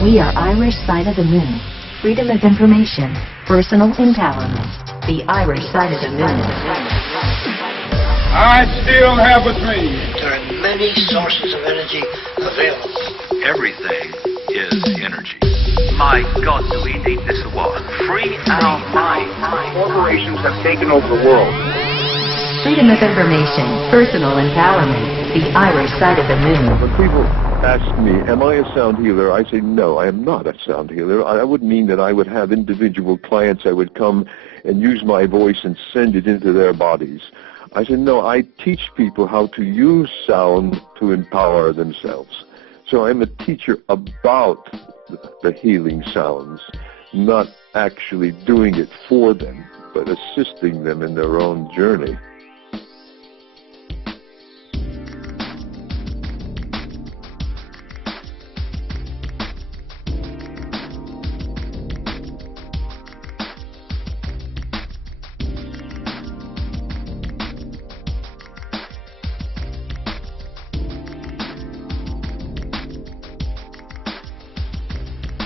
We are Irish Side of the Moon. Freedom of information, personal empowerment. The Irish Side of the Moon. I still have a dream. There are many sources of energy available. Everything is energy. My God, do we need this war? Free our mind. Corporations have taken over the world. Freedom of information, personal empowerment. The Irish Side of the Moon. When people ask me, am I a sound healer? I say, no, I am not a sound healer. I would mean that I would have individual clients. I would come and use my voice and send it into their bodies. I said, no, I teach people how to use sound to empower themselves. So I'm a teacher about the healing sounds, not actually doing it for them, but assisting them in their own journey.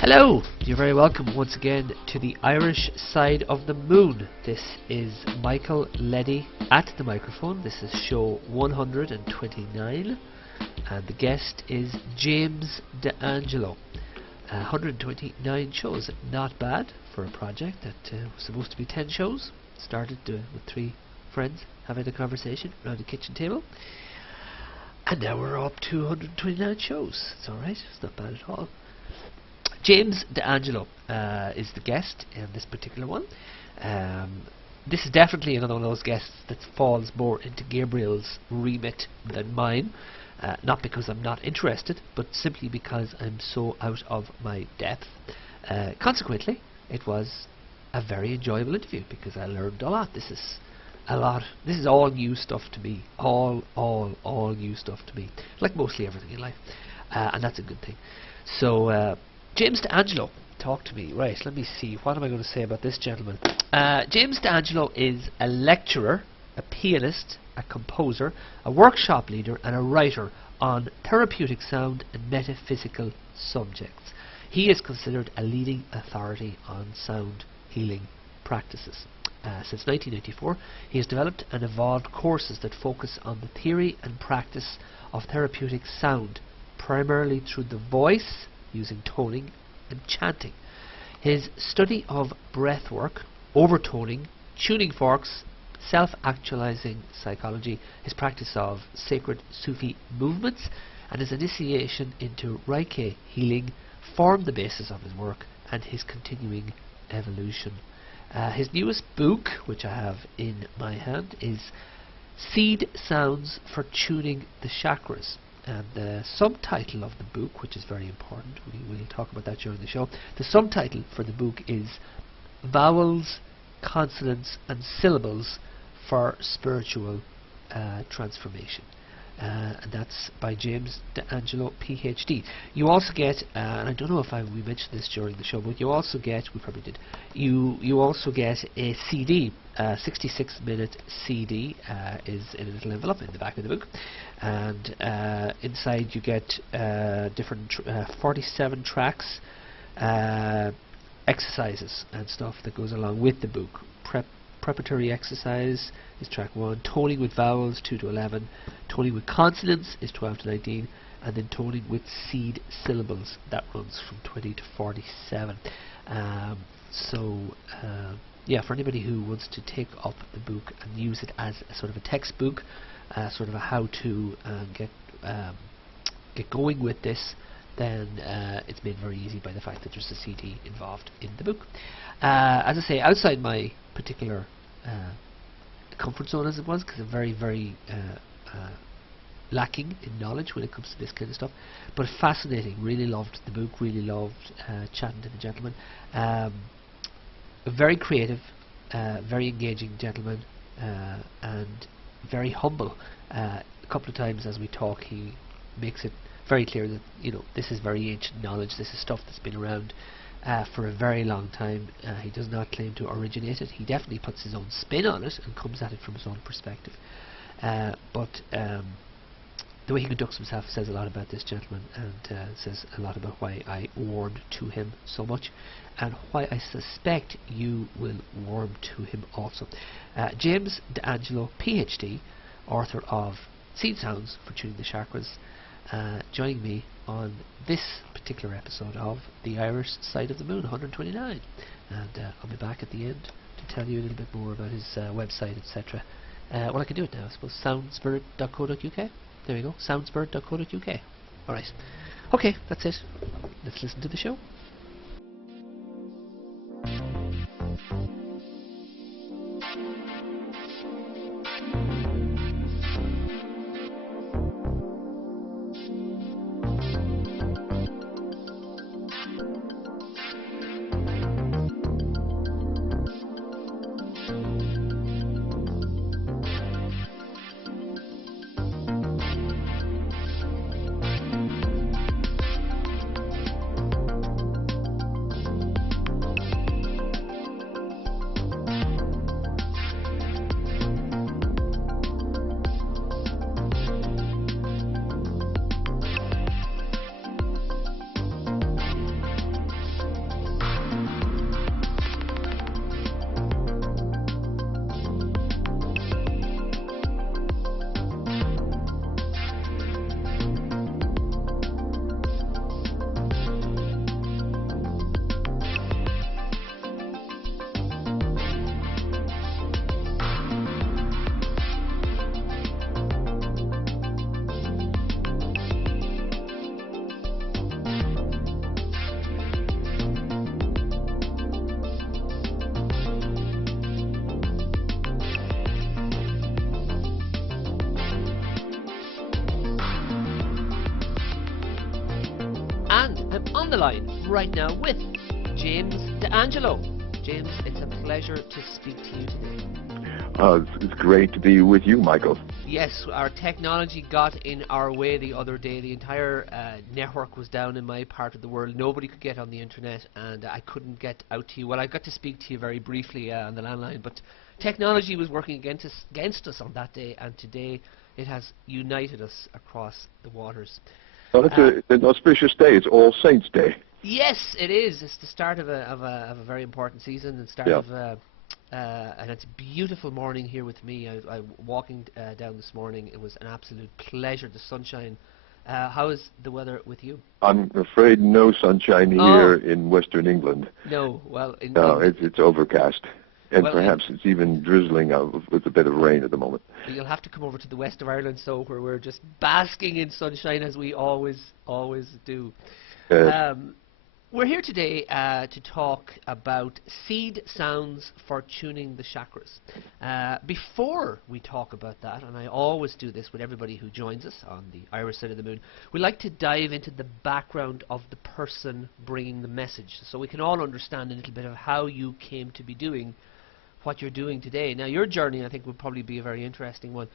Hello, you're very welcome once again to the Irish Side of the Moon. This is Michael Leddy at the microphone. This is show 129 and the guest is James DeAngelo. 129 shows, not bad for a project that was supposed to be 10 shows. Started with 3 friends having a conversation around the kitchen table. And now we're up to 129 shows. It's alright, it's not bad at all. James DeAngelo is the guest in this particular one. This is definitely another one of those guests that falls more into Gabriel's remit than mine. Not because I'm not interested, but simply because I'm so out of my depth. Consequently, it was a very enjoyable interview because I learned a lot. This is all new stuff to me. All new stuff to me. Like mostly everything in life. And that's a good thing. So, James DeAngelo, talk to me. Right, let me see. What am I going to say about this gentleman? James DeAngelo is a lecturer, a pianist, a composer, a workshop leader and a writer on therapeutic sound and metaphysical subjects. He is considered a leading authority on sound healing practices. Since 1994, he has developed and evolved courses that focus on the theory and practice of therapeutic sound, primarily through the voice, using toning and chanting. His study of breath work, overtoning, tuning forks, self-actualizing psychology, his practice of sacred Sufi movements, and his initiation into Reiki healing form the basis of his work and his continuing evolution. His newest book, which I have in my hand, is Seed Sounds for Tuning the Chakras. And the subtitle of the book, which is very important, we'll talk about that during the show. The subtitle for the book is Vowels, Consonants and Syllables for Spiritual Transformation. And that's by James DeAngelo, PhD. You also get, and I don't know if we mentioned this during the show, but you also get, we probably did, you also get a CD, 66-minute CD is in a little envelope in the back of the book, and inside you get different 47 tracks, exercises and stuff that goes along with the book. Preparatory exercise is track 1, toning with vowels 2 to 11, toning with consonants is 12 to 19, and then toning with seed syllables, that runs from 20 to 47. Yeah, for anybody who wants to take up the book and use it as a sort of a textbook, sort of a how to get going with this, then it's made very easy by the fact that there's a CD involved in the book. As I say, outside my particular comfort zone, as it was, because I'm very lacking in knowledge when it comes to this kind of stuff, but fascinating. Really loved the book, really loved chatting to the gentleman. Very creative, very engaging gentleman, and very humble. A couple of times as we talk, he makes it very clear that, you know, this is very ancient knowledge, this is stuff that's been around for a very long time. He does not claim to originate it. He definitely puts his own spin on it and comes at it from his own perspective. But the way he conducts himself says a lot about this gentleman, and says a lot about why I warmed to him so much, and why I suspect you will warm to him also. James D'Angelo, PhD, author of Seed Sounds for Tuning the Chakras, joining me on this particular episode of The Irish Side of the Moon 129, and I'll be back at the end to tell you a little bit more about his website, etc. Well, I can do it now, I suppose. Soundspirit.co.uk. There we go, soundspirit.co.uk. Alright, okay, that's it. Let's listen to the show. On the line right now with James D'Angelo. James, it's a pleasure to speak to you today. It's great to be with you, Michael. Yes, our technology got in our way the other day. The entire network was down in my part of the world. Nobody could get on the internet, and I couldn't get out to you. Well, I got to speak to you very briefly on the landline, but technology was working against us on that day, and today it has united us across the waters. Well, it's an auspicious day. It's All Saints' Day. Yes, it is. It's the start of a very important season, and start of and it's a beautiful morning here with me. I walking down this morning. It was an absolute pleasure. The sunshine. How is the weather with you? I'm afraid no sunshine here in Western England. No, well, no, it's overcast. And perhaps it's even drizzling with a bit of rain at the moment. You'll have to come over to the west of Ireland, where we're just basking in sunshine as we always do. Yes. We're here today to talk about seed sounds for tuning the chakras. Before we talk about that, and I always do this with everybody who joins us on the Irish Side of the Moon, we like to dive into the background of the person bringing the message, so we can all understand a little bit of how you came to be doing what you're doing today. Now, your journey, I think, would probably be a very interesting one.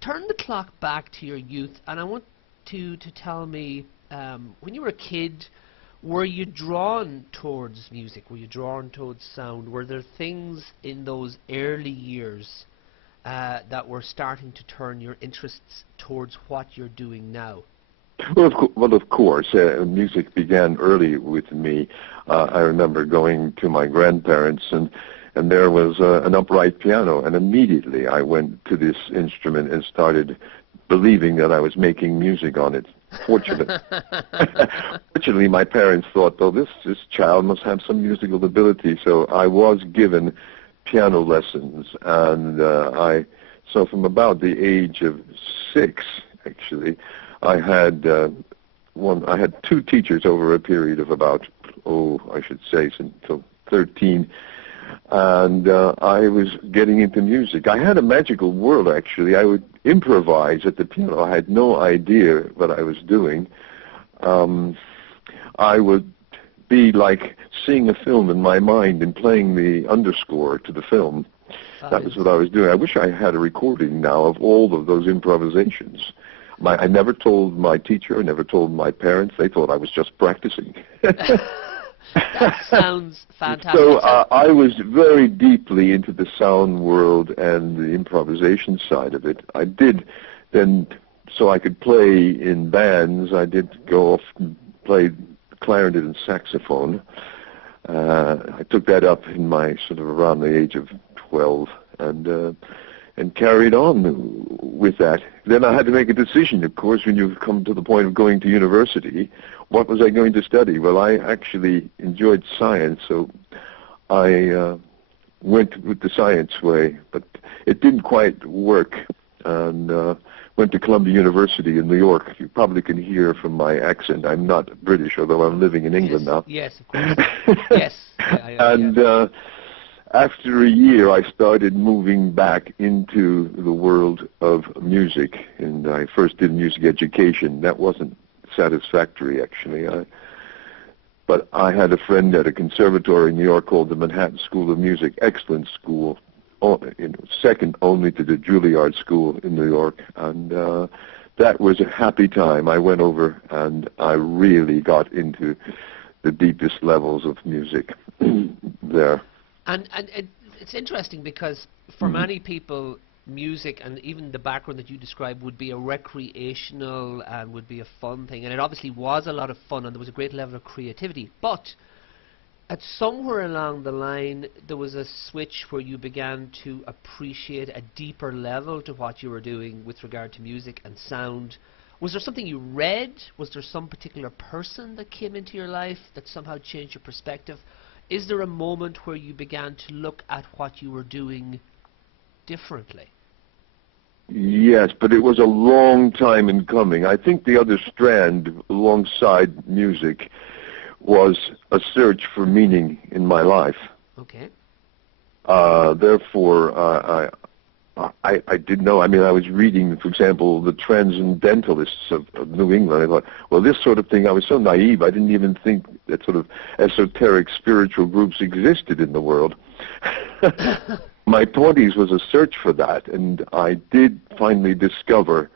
Turn the clock back to your youth, and I want to tell me, when you were a kid, were you drawn towards music? Were you drawn towards sound? Were there things in those early years that were starting to turn your interests towards what you're doing now? Well, of course, music began early with me. I remember going to my grandparents, and there was an upright piano, and immediately I went to this instrument and started believing that I was making music on it. Fortunately, my parents thought, oh, this child must have some musical ability, so I was given piano lessons, and so from about the age of 6, actually, I had two teachers over a period of about, I should say, until 13. And I was getting into music. I had a magical world, actually. I would improvise at the piano. I had no idea what I was doing. I would be like seeing a film in my mind and playing the underscore to the film. That was what I was doing. I wish I had a recording now of all of those improvisations. I never told my teacher, I never told my parents. They thought I was just practicing. That sounds fantastic. So I was very deeply into the sound world and the improvisation side of it. I did then so I could play in bands. I did go off and play clarinet and saxophone. I took that up in my sort of around the age of 12 and carried on with that. Then I had to make a decision, of course, when you come to the point of going to university. What was I going to study? Well, I actually enjoyed science, so I went with the science way, but it didn't quite work, and went to Columbia University in New York. You probably can hear from my accent I'm not British, although I'm living in England now. Yes, of course. Yes. And after a year, I started moving back into the world of music, and I first did music education. That wasn't satisfactory, actually. But I had a friend at a conservatory in New York called the Manhattan School of Music, excellent school, second only to the Juilliard School in New York, and that was a happy time. I went over and I really got into the deepest levels of music there. And it's interesting because for many people, music and even the background that you described would be a recreational and would be a fun thing, and it obviously was a lot of fun and there was a great level of creativity, but at somewhere along the line there was a switch where you began to appreciate a deeper level to what you were doing with regard to music and sound. Was there something you read? Was there some particular person that came into your life that somehow changed your perspective? Is there a moment where you began to look at what you were doing differently? Yes, but it was a long time in coming. I think the other strand alongside music was a search for meaning in my life. Okay. Therefore, I didn't know. I mean, I was reading, for example, the Transcendentalists of New England. I thought, well, this sort of thing, I was so naive, I didn't even think that sort of esoteric spiritual groups existed in the world. My 20s was a search for that, and I did finally discover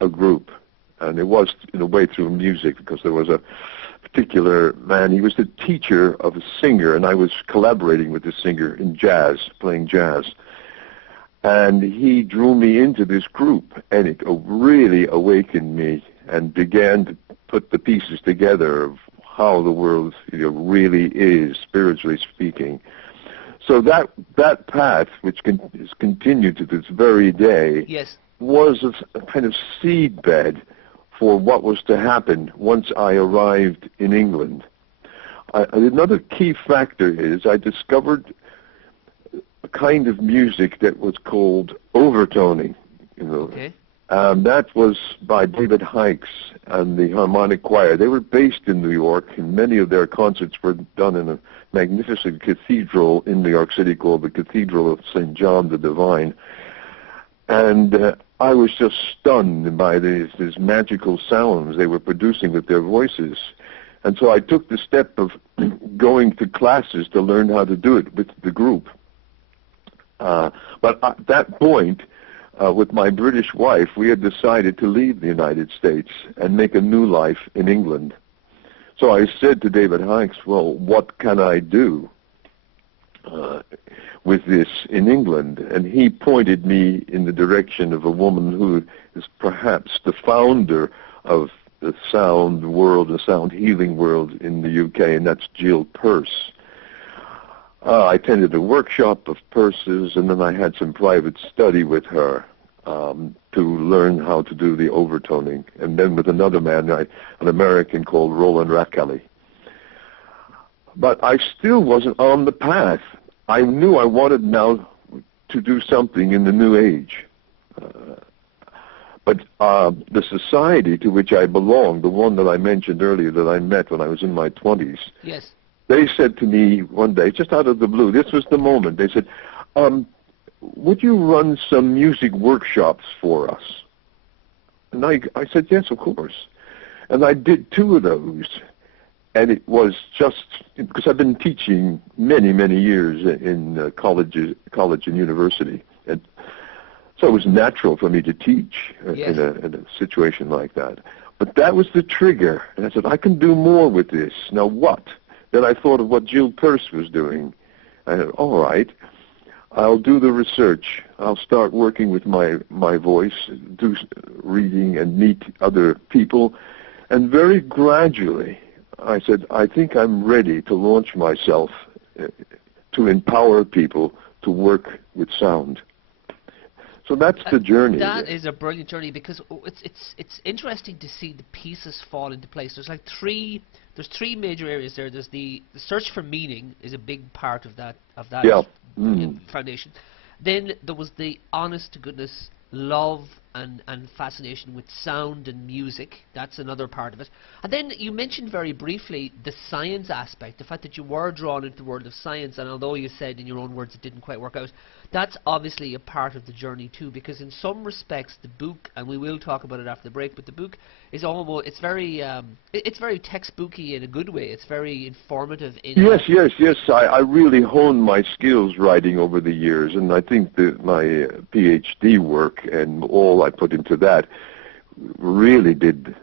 a group. And it was, in a way, through music, because there was a particular man. He was the teacher of a singer, and I was collaborating with the singer in jazz, playing jazz. And he drew me into this group, and it really awakened me and began to put the pieces together of how the world really is, spiritually speaking. So that path, which is continued to this very day, yes, was a kind of seedbed for what was to happen once I arrived in England. Another key factor is I discovered a kind of music that was called overtoning. Okay. That was by David Hikes and the Harmonic Choir. They were based in New York, and many of their concerts were done in a magnificent cathedral in New York City called the Cathedral of St. John the Divine. And I was just stunned by these magical sounds they were producing with their voices. And so I took the step of going to classes to learn how to do it with the group. But at that point, with my British wife, we had decided to leave the United States and make a new life in England. So I said to David Hikes, well, what can I do with this in England? And he pointed me in the direction of a woman who is perhaps the founder of the sound world, the sound healing world in the UK, and that's Jill Peirce. I attended a workshop of Peirce's, and then I had some private study with her to learn how to do the overtoning. And then with another man, an American called Roland Rackally. But I still wasn't on the path. I knew I wanted now to do something in the new age. But the society to which I belonged, the one that I mentioned earlier that I met when I was in my 20s, yes, they said to me one day, just out of the blue, this was the moment, they said, would you run some music workshops for us? And I said, yes, of course. And I did 2 of those. And it was just, because I've been teaching many, many years in college and university. And so it was natural for me to teach yes, in a situation like that. But that was the trigger. And I said, I can do more with this. Now what? Then I thought of what Jill Peirce was doing. I said, all right, I'll do the research. I'll start working with my voice, do reading and meet other people. And very gradually, I said, I think I'm ready to launch myself to empower people to work with sound. So that's the journey. That is a brilliant journey, because it's interesting to see the pieces fall into place. There's three major areas there. There's the search for meaning is a big part of that Yeah. foundation. Then there was the honest to goodness love and fascination with sound and music. That's another part of it. And then you mentioned very briefly the science aspect, the fact that you were drawn into the world of science, and although you said in your own words it didn't quite work out, that's obviously a part of the journey too, because in some respects the book, and we will talk about it after the break, but the book is almost, it's very textbooky in a good way. It's very informative in Yes. I really honed my skills writing over the years, and I think that my PhD work and all I put into that really did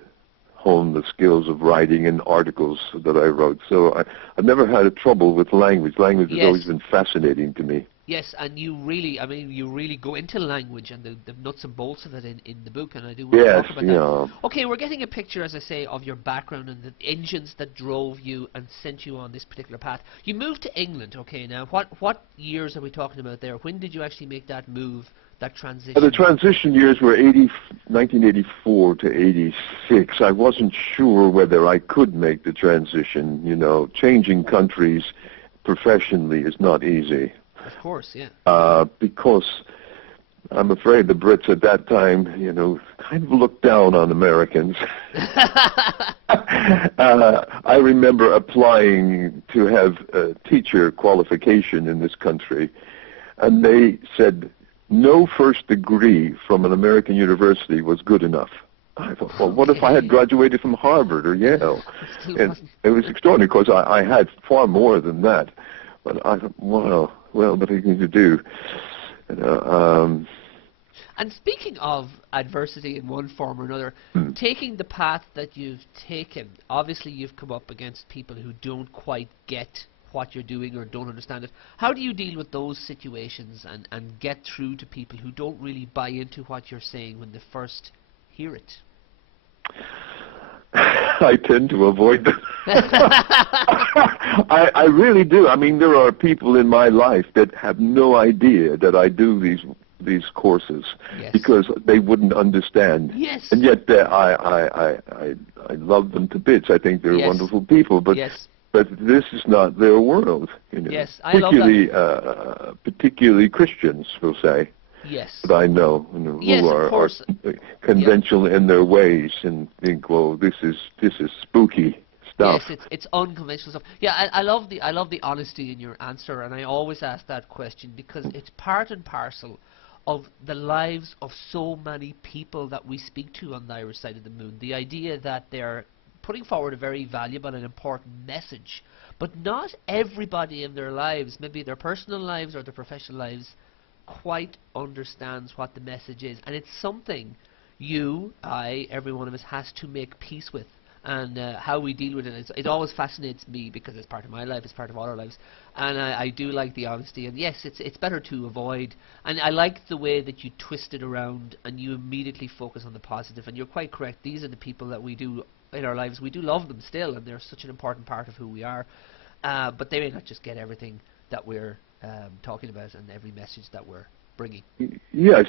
hone the skills of writing and articles that I wrote. So I've never had a trouble with language. Language has always been fascinating to me. Yes, and you really go into language and the nuts and bolts of it in the book, and I do want to talk about that. Okay, we're getting a picture, as I say, of your background and the engines that drove you and sent you on this particular path. You moved to England, okay, now what years are we talking about there? When did you actually make that move, that transition? The transition years were 1984 to 86. I wasn't sure whether I could make the transition. You know, changing countries professionally is not easy. Of course, yeah. Because I'm afraid the Brits at that time, you know, kind of looked down on Americans. I remember applying to have a teacher qualification in this country, and they said no first degree from an American university was good enough. I thought, well, what if I had graduated from Harvard or Yale? And it was extraordinary, because I had far more than that. But I thought, wow, well, what are you going to do? And speaking of adversity in one form or another, taking the path that you've taken, obviously you've come up against people who don't quite get what you're doing or don't understand it. How do you deal with those situations and get through to people who don't really buy into what you're saying when they first hear it? I tend to avoid them. I really do. I mean, there are people in my life that have no idea that I do these courses because they wouldn't understand. Yes. And yet I love them to bits. I think they're wonderful people, but this is not their world. You know. Yes, I love that. Particularly Christians will say. Yes. That I know, who are conventional in their ways and think, well, this is spooky stuff. Yes, it's unconventional stuff. Yeah, I love the honesty in your answer, and I always ask that question because it's part and parcel of the lives of so many people that we speak to on the Irish side of the moon. The idea that they're putting forward a very valuable and important message, but not everybody in their lives, maybe their personal lives or their professional lives, quite understands what the message is, and it's something you, I, every one of us has to make peace with, and how we deal with it. It always fascinates me because it's part of my life, it's part of all our lives, and I do like the honesty, and yes, it's better to avoid, and I like the way that you twist it around and you immediately focus on the positive, and you're quite correct. These are the people that we do in our lives. We do love them still, and they're such an important part of who we are, but they may not just get everything that we're talking about and every message that we're bringing. Yes.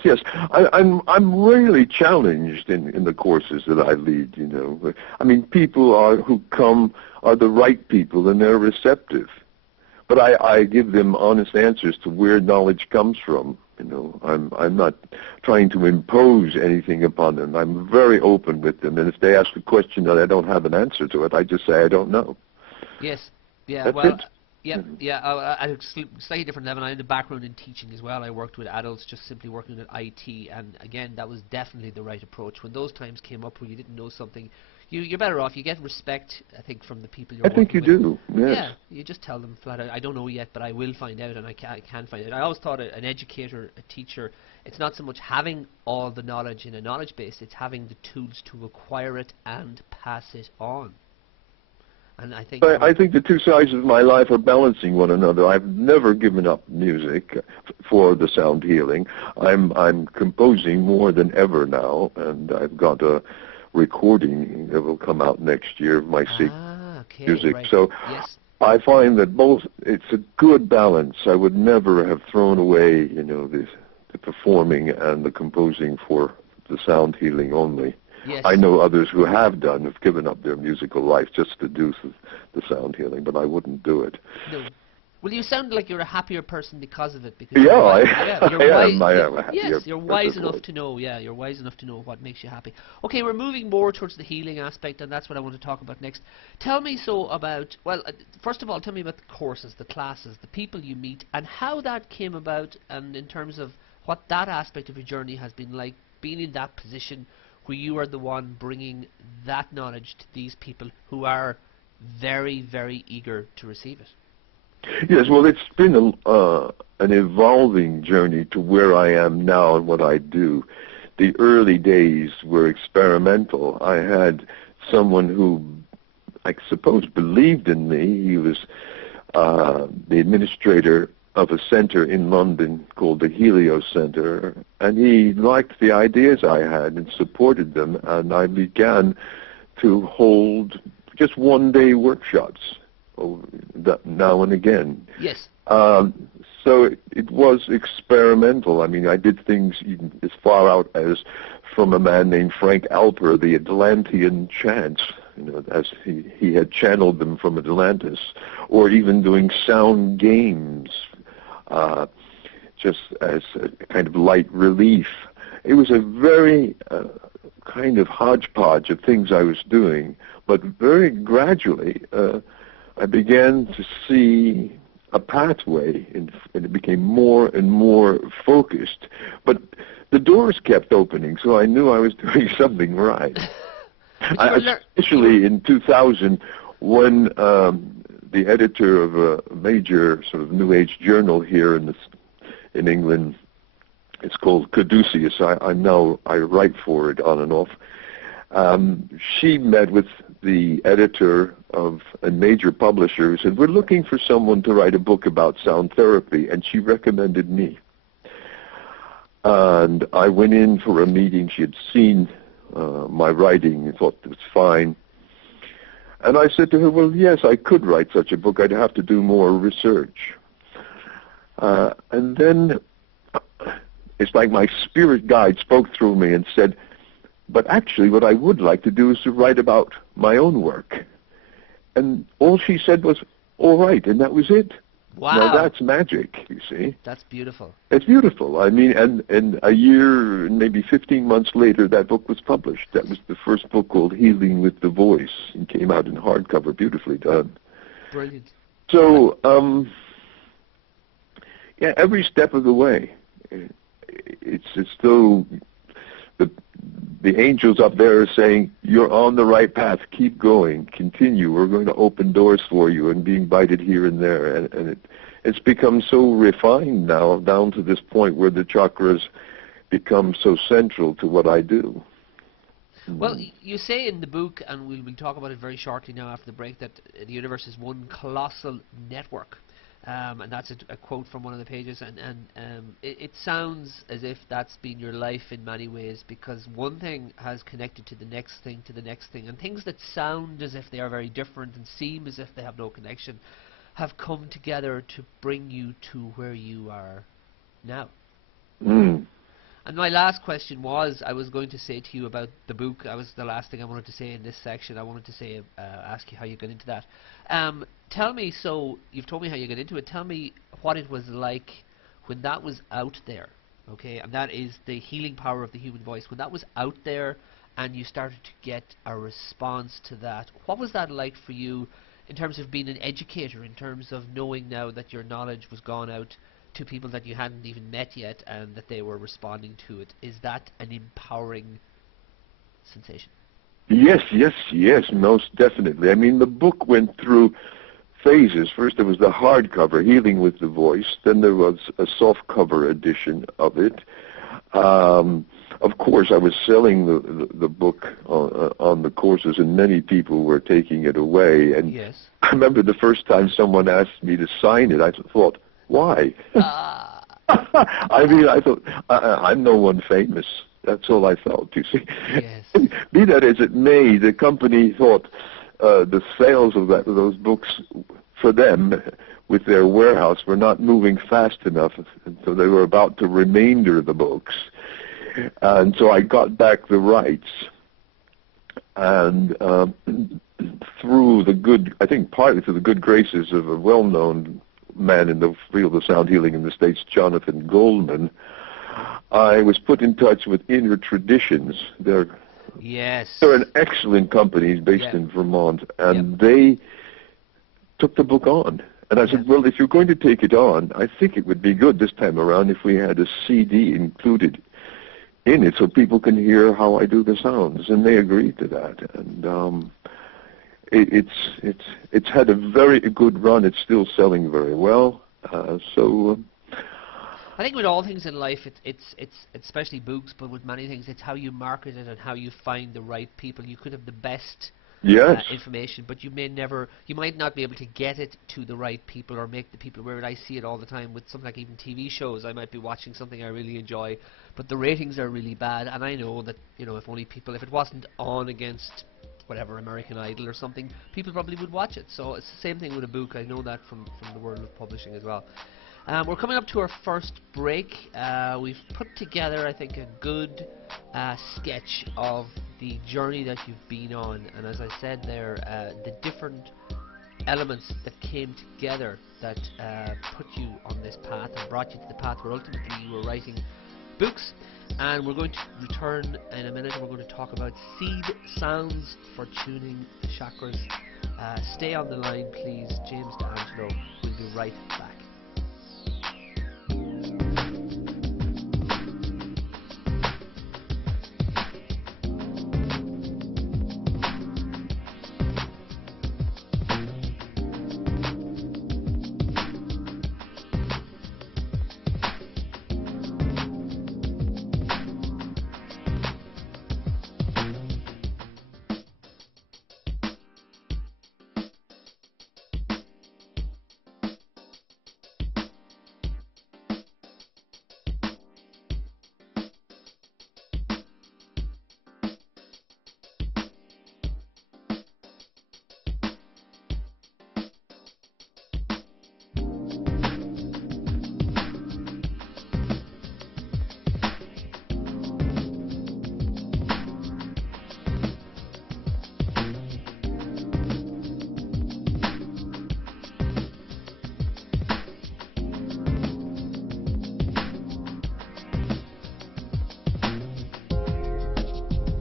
I'm really challenged in the courses that I lead. You know, I mean, people who come are the right people and they're receptive, but I give them honest answers to where knowledge comes from. You know, I'm not trying to impose anything upon them. I'm very open with them, and if they ask a question that I don't have an answer to it, I just say I don't know. Yes. Yeah. That's well. it. At a slightly different level. I had a background in teaching as well. I worked with adults, just simply working at IT, and again, that was definitely the right approach. When those times came up where you didn't know something, you're better off. You get respect, I think, from the people you're working with. I think you do, yes. Yeah, you just tell them flat out, I don't know yet, but I will find out, and I can find out. I always thought an educator, a teacher, it's not so much having all the knowledge in a knowledge base, it's having the tools to acquire it and pass it on. And I think I think the two sides of my life are balancing one another. I've never given up music for the sound healing. I'm composing more than ever now, and I've got a recording that will come out next year of my okay, music. right. So yes. I find that both, it's a good balance. I would never have thrown away, the performing and the composing for the sound healing only. Yes. I know others who have given up their musical life just to do the sound healing, but I wouldn't do it. No. Well, you sound like you're a happier person because of it. Because Yeah, you're I am a happier yes, you're wise person enough for it. to know. Yeah, you're wise enough to know what makes you happy. Okay, we're moving more towards the healing aspect, and that's what I want to talk about next. Tell me first of all, tell me about the courses, the classes, the people you meet, and how that came about, and in terms of what that aspect of your journey has been like, being in that position where you are the one bringing that knowledge to these people who are very, very eager to receive it. Yes, well, it's been an evolving journey to where I am now and what I do. The early days were experimental. I had someone who, I suppose, believed in me. He was the administrator of a center in London called the Helios Center, and he liked the ideas I had and supported them, and I began to hold just one-day workshops now and again. Yes. So it was experimental. I mean, I did things even as far out as from a man named Frank Alper, the Atlantean chants, as he had channeled them from Atlantis, or even doing sound games, just as a kind of light relief. It was a very kind of hodgepodge of things I was doing, but very gradually I began to see a pathway, and it became more and more focused. But the doors kept opening, so I knew I was doing something right. Especially in 2000, when the editor of a major sort of New Age journal here in England, it's called Caduceus. I write for it on and off. She met with the editor of a major publisher who said, "We're looking for someone to write a book about sound therapy," and she recommended me. And I went in for a meeting. She had seen my writing and thought it was fine. And I said to her, "Well, yes, I could write such a book. I'd have to do more research." And then it's like my spirit guide spoke through me and said, "But actually what I would like to do is to write about my own work." And all she said was, "All right," and that was it. Wow. Now that's magic, you see. That's beautiful. It's beautiful. I mean, and a year, maybe 15 months later, that book was published. That was the first book called Healing with the Voice, and came out in hardcover, beautifully done. Brilliant. So, yeah, every step of the way, it's as though the angels up there are saying, "You're on the right path. Keep going. Continue. We're going to open doors for you," and being invited here and there. And it's become so refined now, down to this point where the chakras become so central to what I do. Well, you say in the book, and we'll talk about it very shortly now after the break, that the universe is one colossal network. And that's a quote from one of the pages, and it sounds as if that's been your life in many ways, because one thing has connected to the next thing, and things that sound as if they are very different and seem as if they have no connection have come together to bring you to where you are now. And my last question was, I was going to say to you about the book. That was the last thing I wanted to say in this section. I wanted to say, ask you how you got into that. Tell me, so you've told me how you got into it. Tell me what it was like when that was out there, okay? And that is the healing power of the human voice. When that was out there and you started to get a response to that, what was that like for you in terms of being an educator, in terms of knowing now that your knowledge was gone out to people that you hadn't even met yet and that they were responding to it? Is that an empowering sensation? Yes, most definitely. I mean, the book went through phases. First there was the hardcover, Healing with the Voice. Then there was a softcover edition of it. of course, I was selling the book on the courses, and many people were taking it away. And Yes. I remember the first time someone asked me to sign it, I thought, why? I mean, I thought, I'm no one famous. That's all I felt, you see. Yes. Be that as it may, the company thought the sales of those books for them with their warehouse were not moving fast enough, and so they were about to remainder the books. And so I got back the rights, and through the good, I think partly through the good graces of a well-known man in the field of sound healing in the States, Jonathan Goldman, I was put in touch with Inner Traditions. They're an excellent company based in Vermont, and they took the book on. And I said, well, if you're going to take it on, I think it would be good this time around if we had a CD included in it so people can hear how I do the sounds. And they agreed to that. And it's had a very good run. It's still selling very well. I think with all things in life, it's especially books, but with many things, it's how you market it and how you find the right people. You could have the best information, but you might not be able to get it to the right people or make the people aware of it. I see it all the time with something like even TV shows. I might be watching something I really enjoy, but the ratings are really bad, and I know that, you know, if it wasn't on against whatever, American Idol or something, people probably would watch it. So it's the same thing with a book. I know that from the world of publishing as well. We're coming up to our first break. We've put together, I think, a good sketch of the journey that you've been on, and as I said there, the different elements that came together that put you on this path and brought you to the path where ultimately you were writing books. And we're going to return in a minute, and we're going to talk about seed sounds for tuning the chakras. Stay on the line, please. James D'Angelo will be right back.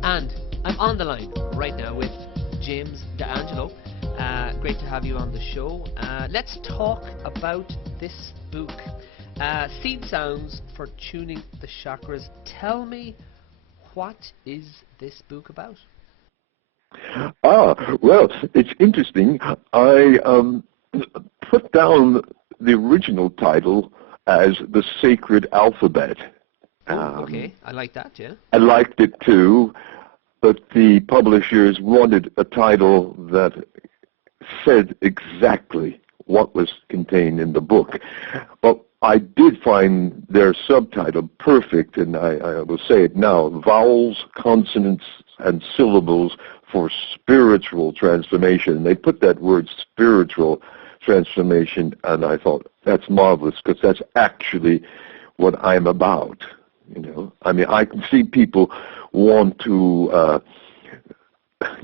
And I'm on the line right now with James D'Angelo. Great to have you on the show. Let's talk about this book, Seed Sounds for Tuning the Chakras. Tell me, what is this book about? Well, it's interesting. I put down the original title as The Sacred Alphabet. Okay, I like that, yeah. I liked it too, but the publishers wanted a title that said exactly what was contained in the book. But I did find their subtitle perfect, and I will say it now: Vowels, Consonants, and Syllables for Spiritual Transformation. They put that word spiritual transformation, and I thought, that's marvelous, because that's actually what I'm about. You know, I mean, I can see people want to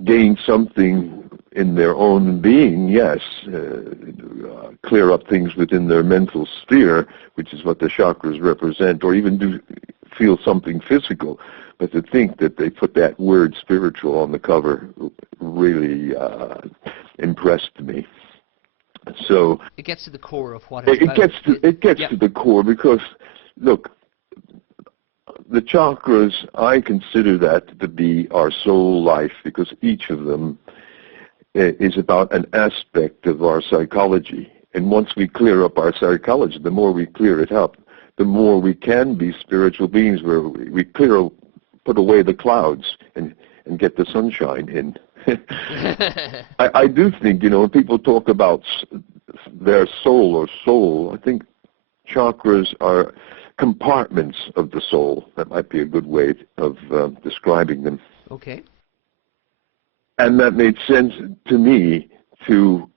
gain something in their own being, yes, clear up things within their mental sphere, which is what the chakras represent, or even feel something physical. But to think that they put that word spiritual on the cover really impressed me. So it gets to the core of what it's it about. It gets to the core, because, look, the chakras, I consider that to be our soul life, because each of them is about an aspect of our psychology. And once we clear up our psychology, the more we clear it up, the more we can be spiritual beings, where we clear put away the clouds and get the sunshine in. I do think, when people talk about their soul, I think chakras are compartments of the soul. That might be a good way of describing them. Okay. And that made sense to me to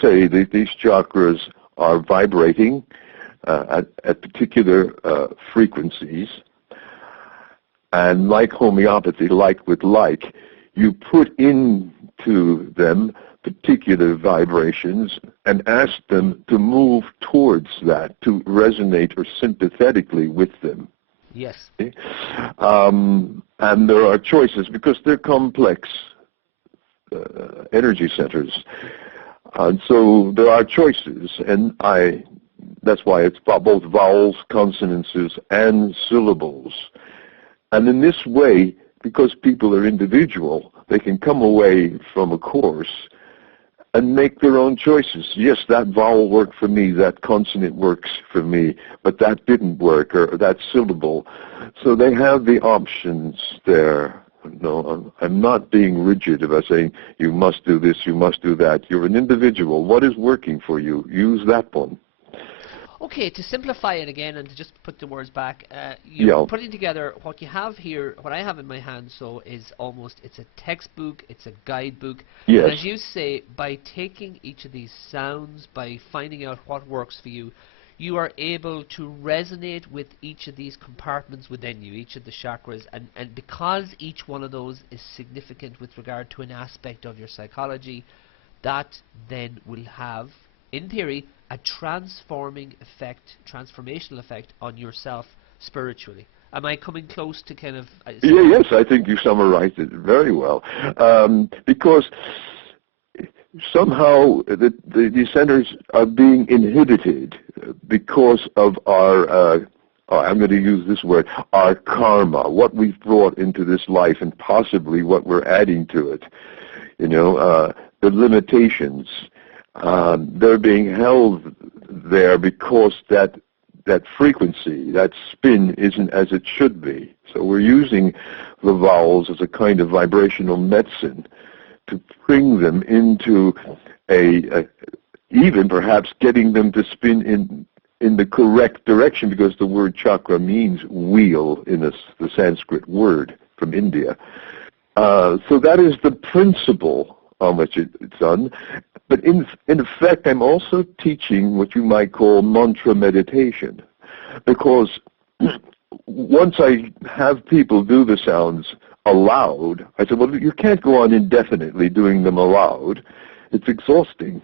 say that these chakras are vibrating at particular frequencies. And like homeopathy, like with like, you put into them particular vibrations and ask them to move towards that, to resonate or sympathetically with them. Yes. Okay? And there are choices because they're complex energy centers. And so there are choices, and that's why it's both vowels, consonants, and syllables. And in this way, because people are individual, they can come away from a course and make their own choices. Yes, that vowel worked for me, that consonant works for me, but that didn't work, or that syllable. So they have the options there. No, I'm not being rigid about saying you must do this, you must do that. You're an individual. What is working for you? Use that one. Okay, to simplify it again and to just put the words back, you're putting together what you have here, what I have in my hand, so is it's a textbook, it's a guidebook. Yes. And as you say, by taking each of these sounds, by finding out what works for you, you are able to resonate with each of these compartments within you, each of the chakras, and because each one of those is significant with regard to an aspect of your psychology, that then will have, in theory, a transformational effect on yourself spiritually. Am I coming close to kind of... Yes, I think you summarized it very well. Because somehow the centers are being inhibited because of our, I'm going to use this word, our karma, what we've brought into this life and possibly what we're adding to it. The limitations. They're being held there because that frequency, that spin, isn't as it should be. So we're using the vowels as a kind of vibrational medicine to bring them into even perhaps getting them to spin in the correct direction, because the word chakra means wheel in the Sanskrit word from India. So that is the principle on which it's done. But in effect, I'm also teaching what you might call mantra meditation, because once I have people do the sounds aloud, I said, well, you can't go on indefinitely doing them aloud. It's exhausting.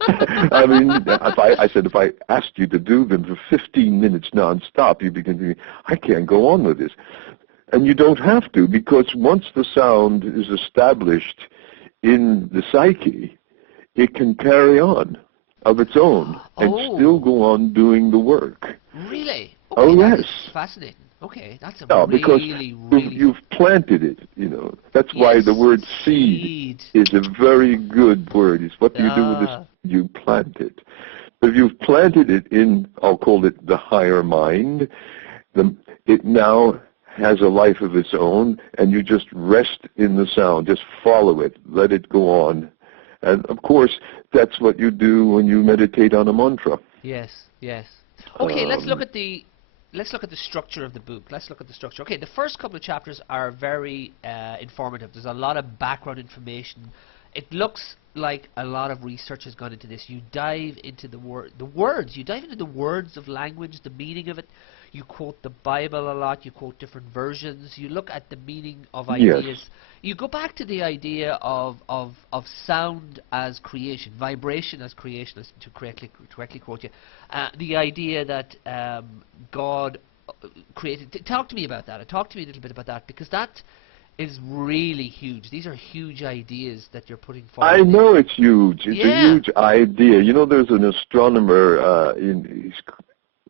I mean, if I asked you to do them for 15 minutes nonstop, you begin thinking, I can't go on with this. And you don't have to, because once the sound is established in the psyche, it can carry on of its own and still go on doing the work. Really? Okay, Oh, yes. Fascinating. Okay, that's a because really... you've planted it, That's why the word seed is a very good word. It's what do you do with this? You plant it. If you've planted it in, I'll call it the higher mind, it now has a life of its own, and you just rest in the sound. Just follow it. Let it go on. And, of course, that's what you do when you meditate on a mantra. Yes, yes. Okay, let's look at the structure of the book. Let's look at the structure. Okay, the first couple of chapters are very informative. There's a lot of background information. It looks like a lot of research has gone into this. You dive into the words. You dive into the words of language, the meaning of it. You quote the Bible a lot. You quote different versions. You look at the meaning of ideas. Yes. You go back to the idea of sound as creation, vibration as creation, as to correctly quote you. The idea that God created. Talk to me about that. Talk to me a little bit about that, because that is really huge. These are huge ideas that you're putting forward. I know it's huge. It's a huge idea. There's an astronomer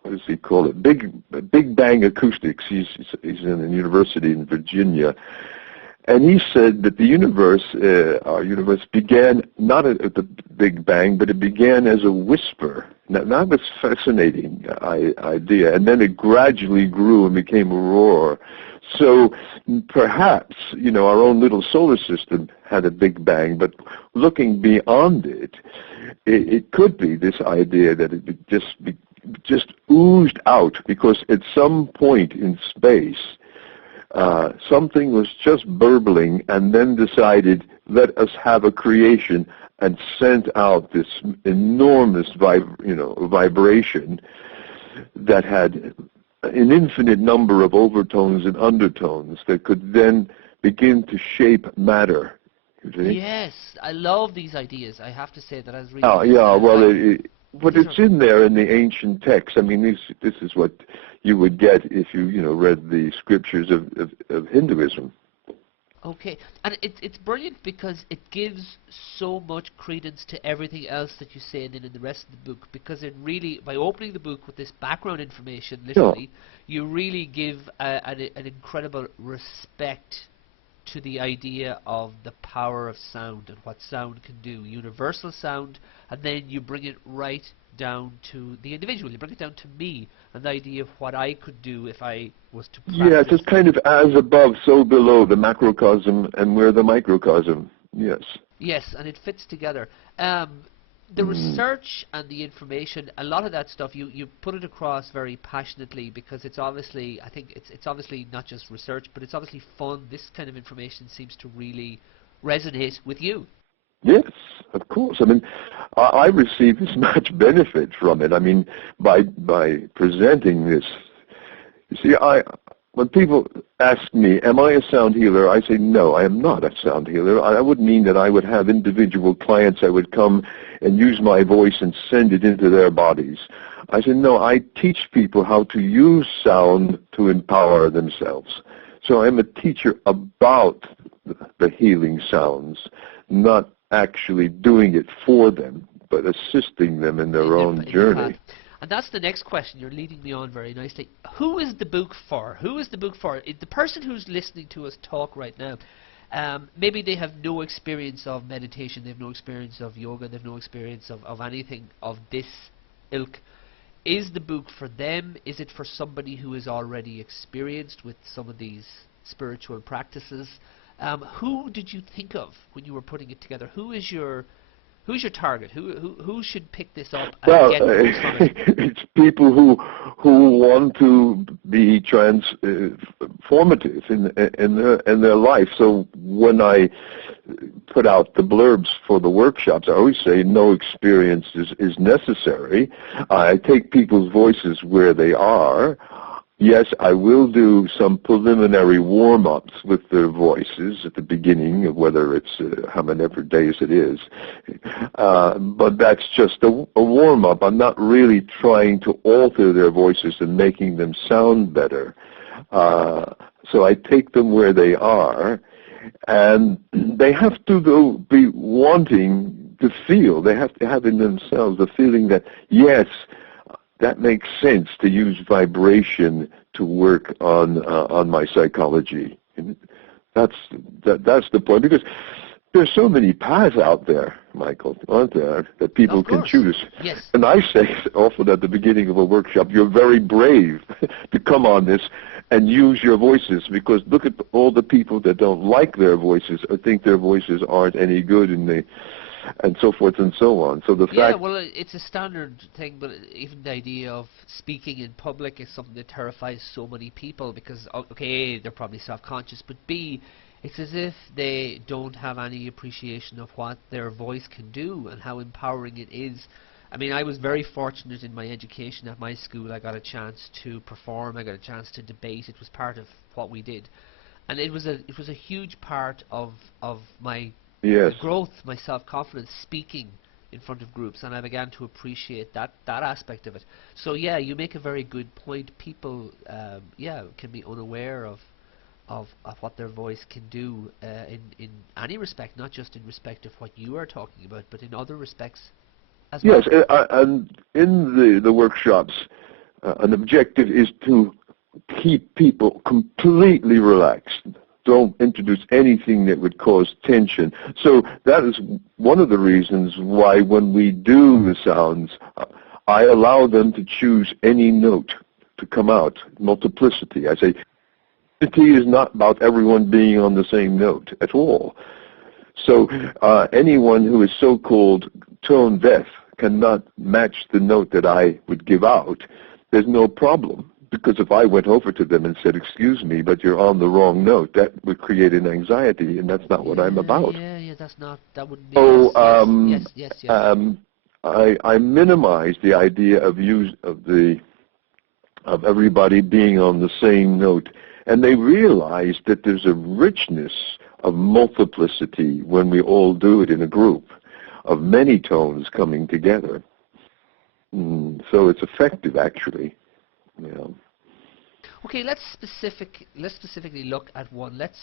what does he call it? Big Bang Acoustics. He's in a university in Virginia, and he said that our universe began not at the Big Bang, but it began as a whisper. Now that was a fascinating idea, and then it gradually grew and became a roar. So perhaps, our own little solar system had a big bang, but looking beyond it, it could be this idea that it would just oozed out, because at some point in space, something was just burbling and then decided, let us have a creation, and sent out this enormous vibration that had an infinite number of overtones and undertones that could then begin to shape matter. You see? Yes, I love these ideas. I have to say that I was reading. Oh, yeah, well, but it's in there in the ancient texts. I mean, this is what you would get if you read the scriptures of Hinduism. Okay, and it's brilliant because it gives so much credence to everything else that you say in the rest of the book, because it really, by opening the book with this background information, literally, you really give an incredible respect to the idea of the power of sound and what sound can do, universal sound, and then you bring it right down to the individual. You bring it down to me and the idea of what I could do if I was to practice. Yeah, it's kind of as above, so below, the macrocosm, and we're the microcosm. Yes. Yes, and it fits together. The research and the information, a lot of that stuff, you put it across very passionately, because it's obviously, I think it's obviously not just research, but it's obviously fun. This kind of information seems to really resonate with you. Yes, of course. I mean, I receive as much benefit from it. I mean, by presenting this. You see, when people ask me, am I a sound healer, I say, no, I am not a sound healer. I would mean that I would have individual clients. I would come and use my voice and send it into their bodies. I say, no, I teach people how to use sound to empower themselves. So I'm a teacher about the healing sounds, not actually doing it for them, but assisting them in their own journey. And that's the next question. You're leading me on very nicely. Who is the book for? Who is the book for? The person who's listening to us talk right now, maybe they have no experience of meditation, they have no experience of yoga, they have no experience of anything of this ilk. Is the book for them? Is it for somebody who is already experienced with some of these spiritual practices? Who did you think of when you were putting it together? Who's your target? Who should pick this up and get books from it? It's people who want to be transformative in their life. So when I put out the blurbs for the workshops, I always say no experience is necessary. I take people's voices where they are. Yes, I will do some preliminary warm-ups with their voices at the beginning, of whether it's how many days it is. But that's just a warm-up. I'm not really trying to alter their voices and making them sound better. So I take them where they are, and they have to be wanting to feel. They have to have in themselves the feeling that, yes, that makes sense to use vibration to work on my psychology. And that's the point, because there's so many paths out there, Michael, aren't there, that people can choose. Yes. And I say often at the beginning of a workshop, you're very brave to come on this and use your voices, because look at all the people that don't like their voices or think their voices aren't any good, and so forth and so on. So the fact, well, it's a standard thing, but even the idea of speaking in public is something that terrifies so many people, because okay, they're probably self-conscious, but B, it's as if they don't have any appreciation of what their voice can do and how empowering it is. I mean, I was very fortunate in my education at my school. I got a chance to perform, I got a chance to debate. It was part of what we did, and it was a huge part of my growth, my self-confidence, speaking in front of groups, and I began to appreciate that aspect of it. So yeah, you make a very good point. People can be unaware of what their voice can do in any respect, not just in respect of what you are talking about, but in other respects as well. Yes, and in the workshops, an objective is to keep people completely relaxed. Don't introduce anything that would cause tension. So that is one of the reasons why when we do the sounds, I allow them to choose any note to come out, multiplicity. I say, Unity is not about everyone being on the same note at all. So anyone who is so-called tone deaf cannot match the note that I would give out. There's no problem. Because if I went over to them and said, "Excuse me, but you're on the wrong note," that would create an anxiety, and that's not what I'm about. Yeah, that's not, that wouldn't be. So, yes. I minimize the idea of everybody being on the same note, and they realize that there's a richness of multiplicity when we all do it in a group, of many tones coming together. So it's effective, actually. Yeah. Okay, let's specifically look at one. Let's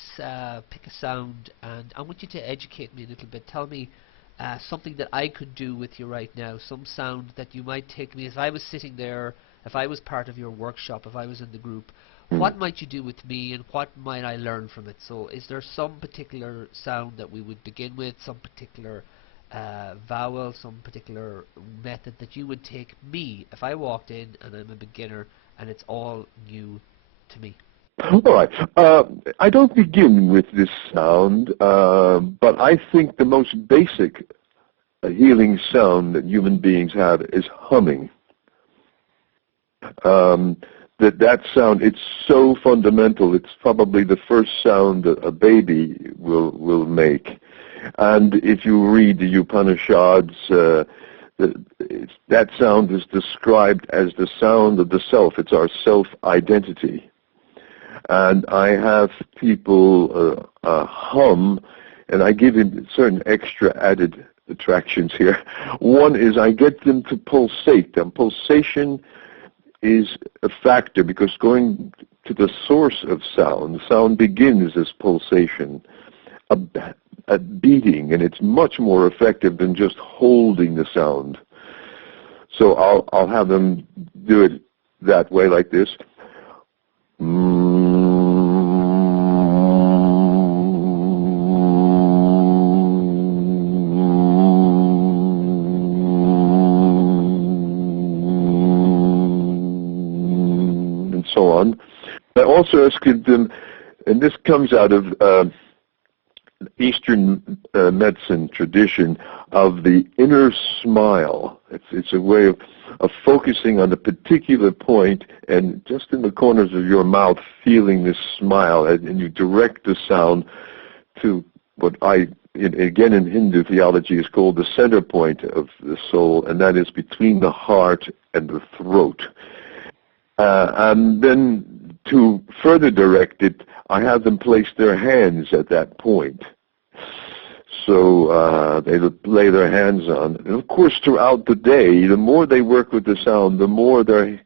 pick a sound, and I want you to educate me a little bit. Tell me something that I could do with you right now, some sound that you might take me, if I was sitting there, if I was part of your workshop, if I was in the group, what might you do with me, and what might I learn from it? So is there some particular sound that we would begin with, some particular vowel, some particular method that you would take me if I walked in and I'm a beginner and it's all new to me? All right. I don't begin with this sound, but I think the most basic healing sound that human beings have is humming. That sound, it's so fundamental. It's probably the first sound that a baby will make. And if you read the Upanishads, that sound is described as the sound of the self. It's our self-identity. And I have people hum, and I give them certain extra added attractions here. One is I get them to pulsate. And pulsation is a factor because going to the source of sound begins as pulsation, a beating, and it's much more effective than just holding the sound. So I'll have them do it that way, like this. And so on. I also ask them, and this comes out of Eastern medicine tradition, of the inner smile. It's a way of focusing on a particular point and just in the corners of your mouth feeling this smile, and you direct the sound to what again in Hindu theology is called the center point of the soul, and that is between the heart and the throat. And then to further direct it, I have them place their hands at that point. So they lay their hands on. And of course, throughout the day, the more they work with the sound, the more their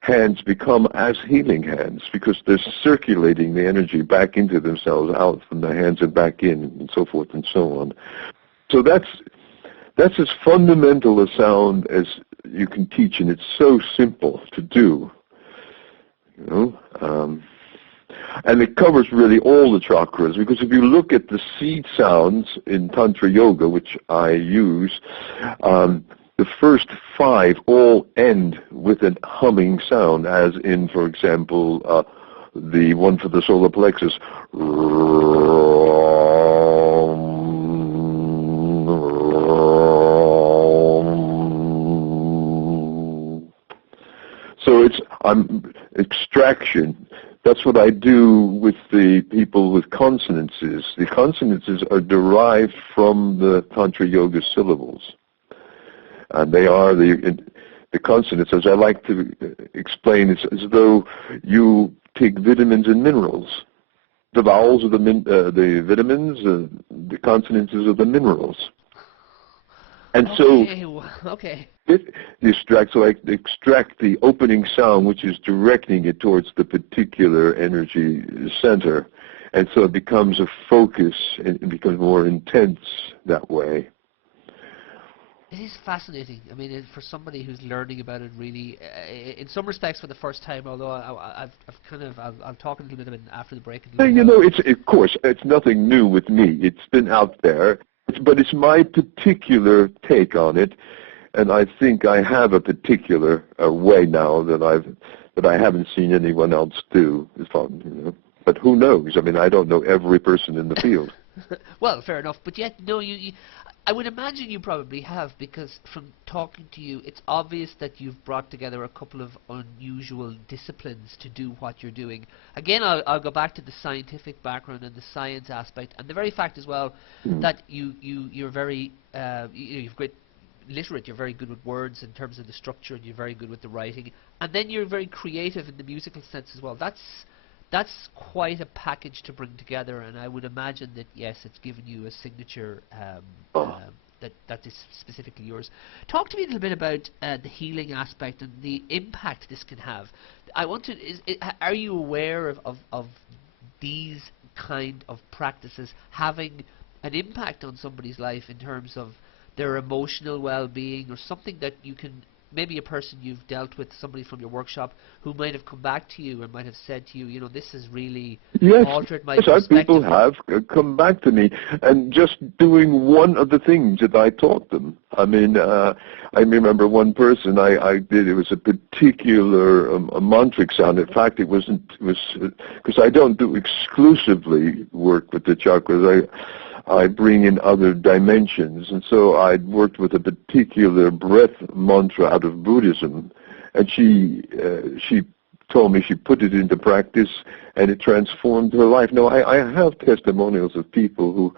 hands become as healing hands, because they're circulating the energy back into themselves, out from the hands and back in, and so forth and so on. So that's as fundamental a sound as you can teach, and it's so simple to do. You know, and it covers really all the chakras, because if you look at the seed sounds in Tantra Yoga, which I use, the first 5 all end with a humming sound, as in, for example, the one for the solar plexus. So it's extraction. That's what I do with the people with consonances. The consonances are derived from the Tantra Yoga syllables. And they are the consonants, as I like to explain, it's as though you take vitamins and minerals. The vowels are the vitamins, the consonants are the minerals. And okay. So I extract the opening sound, which is directing it towards the particular energy center. And so it becomes a focus, and it becomes more intense that way. It is fascinating. I mean, for somebody who's learning about it, really, in some respects for the first time. Although I'll talk a little bit after the break. You know, of course, it's nothing new with me. It's been out there, but it's my particular take on it, and I think I have a particular way now that I haven't seen anyone else do. You know. But who knows? I mean, I don't know every person in the field. Well, fair enough. But yet, no, I would imagine you probably have, because from talking to you, it's obvious that you've brought together a couple of unusual disciplines to do what you're doing. Again, I'll go back to the scientific background and the science aspect, and the very fact as well that you're very you've great literate. You're very good with words in terms of the structure, and you're very good with the writing, and then you're very creative in the musical sense as well. That's quite a package to bring together, and I would imagine that, yes, it's given you a signature that is specifically yours. Talk to me a little bit about the healing aspect and the impact this can have. Are you aware of these kind of practices having an impact on somebody's life in terms of their emotional well-being, or something that you can... Maybe a person you've dealt with, somebody from your workshop, who might have come back to you and might have said to you, this has really altered my perspective. Yes, people have come back to me, and just doing one of the things that I taught them. I mean, I remember one person I did, it was a particular a mantric sound. In fact, it was because I don't do exclusively work with the chakras. I bring in other dimensions, and so I'd worked with a particular breath mantra out of Buddhism, and she told me she put it into practice, and it transformed her life. Now, I have testimonials of people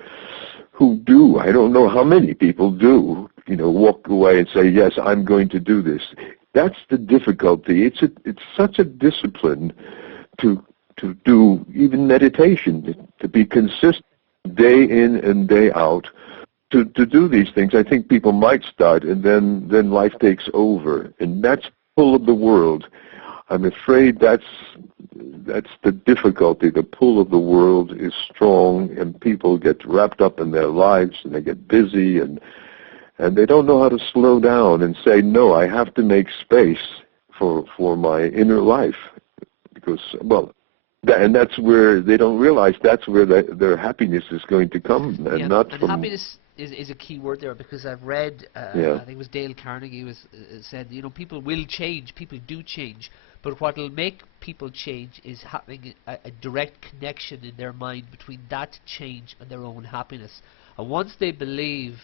who do. I don't know how many people do, walk away and say, yes, I'm going to do this. That's the difficulty. It's such a discipline to do even meditation, to be consistent day in and day out, to do these things. I think people might start, and then life takes over, and that's pull of the world. I'm afraid that's the difficulty. The pull of the world is strong, and people get wrapped up in their lives, and they get busy, and they don't know how to slow down and say, no, I have to make space for my inner life, because, well, and that's where they don't realize that's where their happiness is going to come, and not from... happiness is a key word there, because I've read, I think it was Dale Carnegie said, people will change, people do change, but what will make people change is having a direct connection in their mind between that change and their own happiness. And once they believe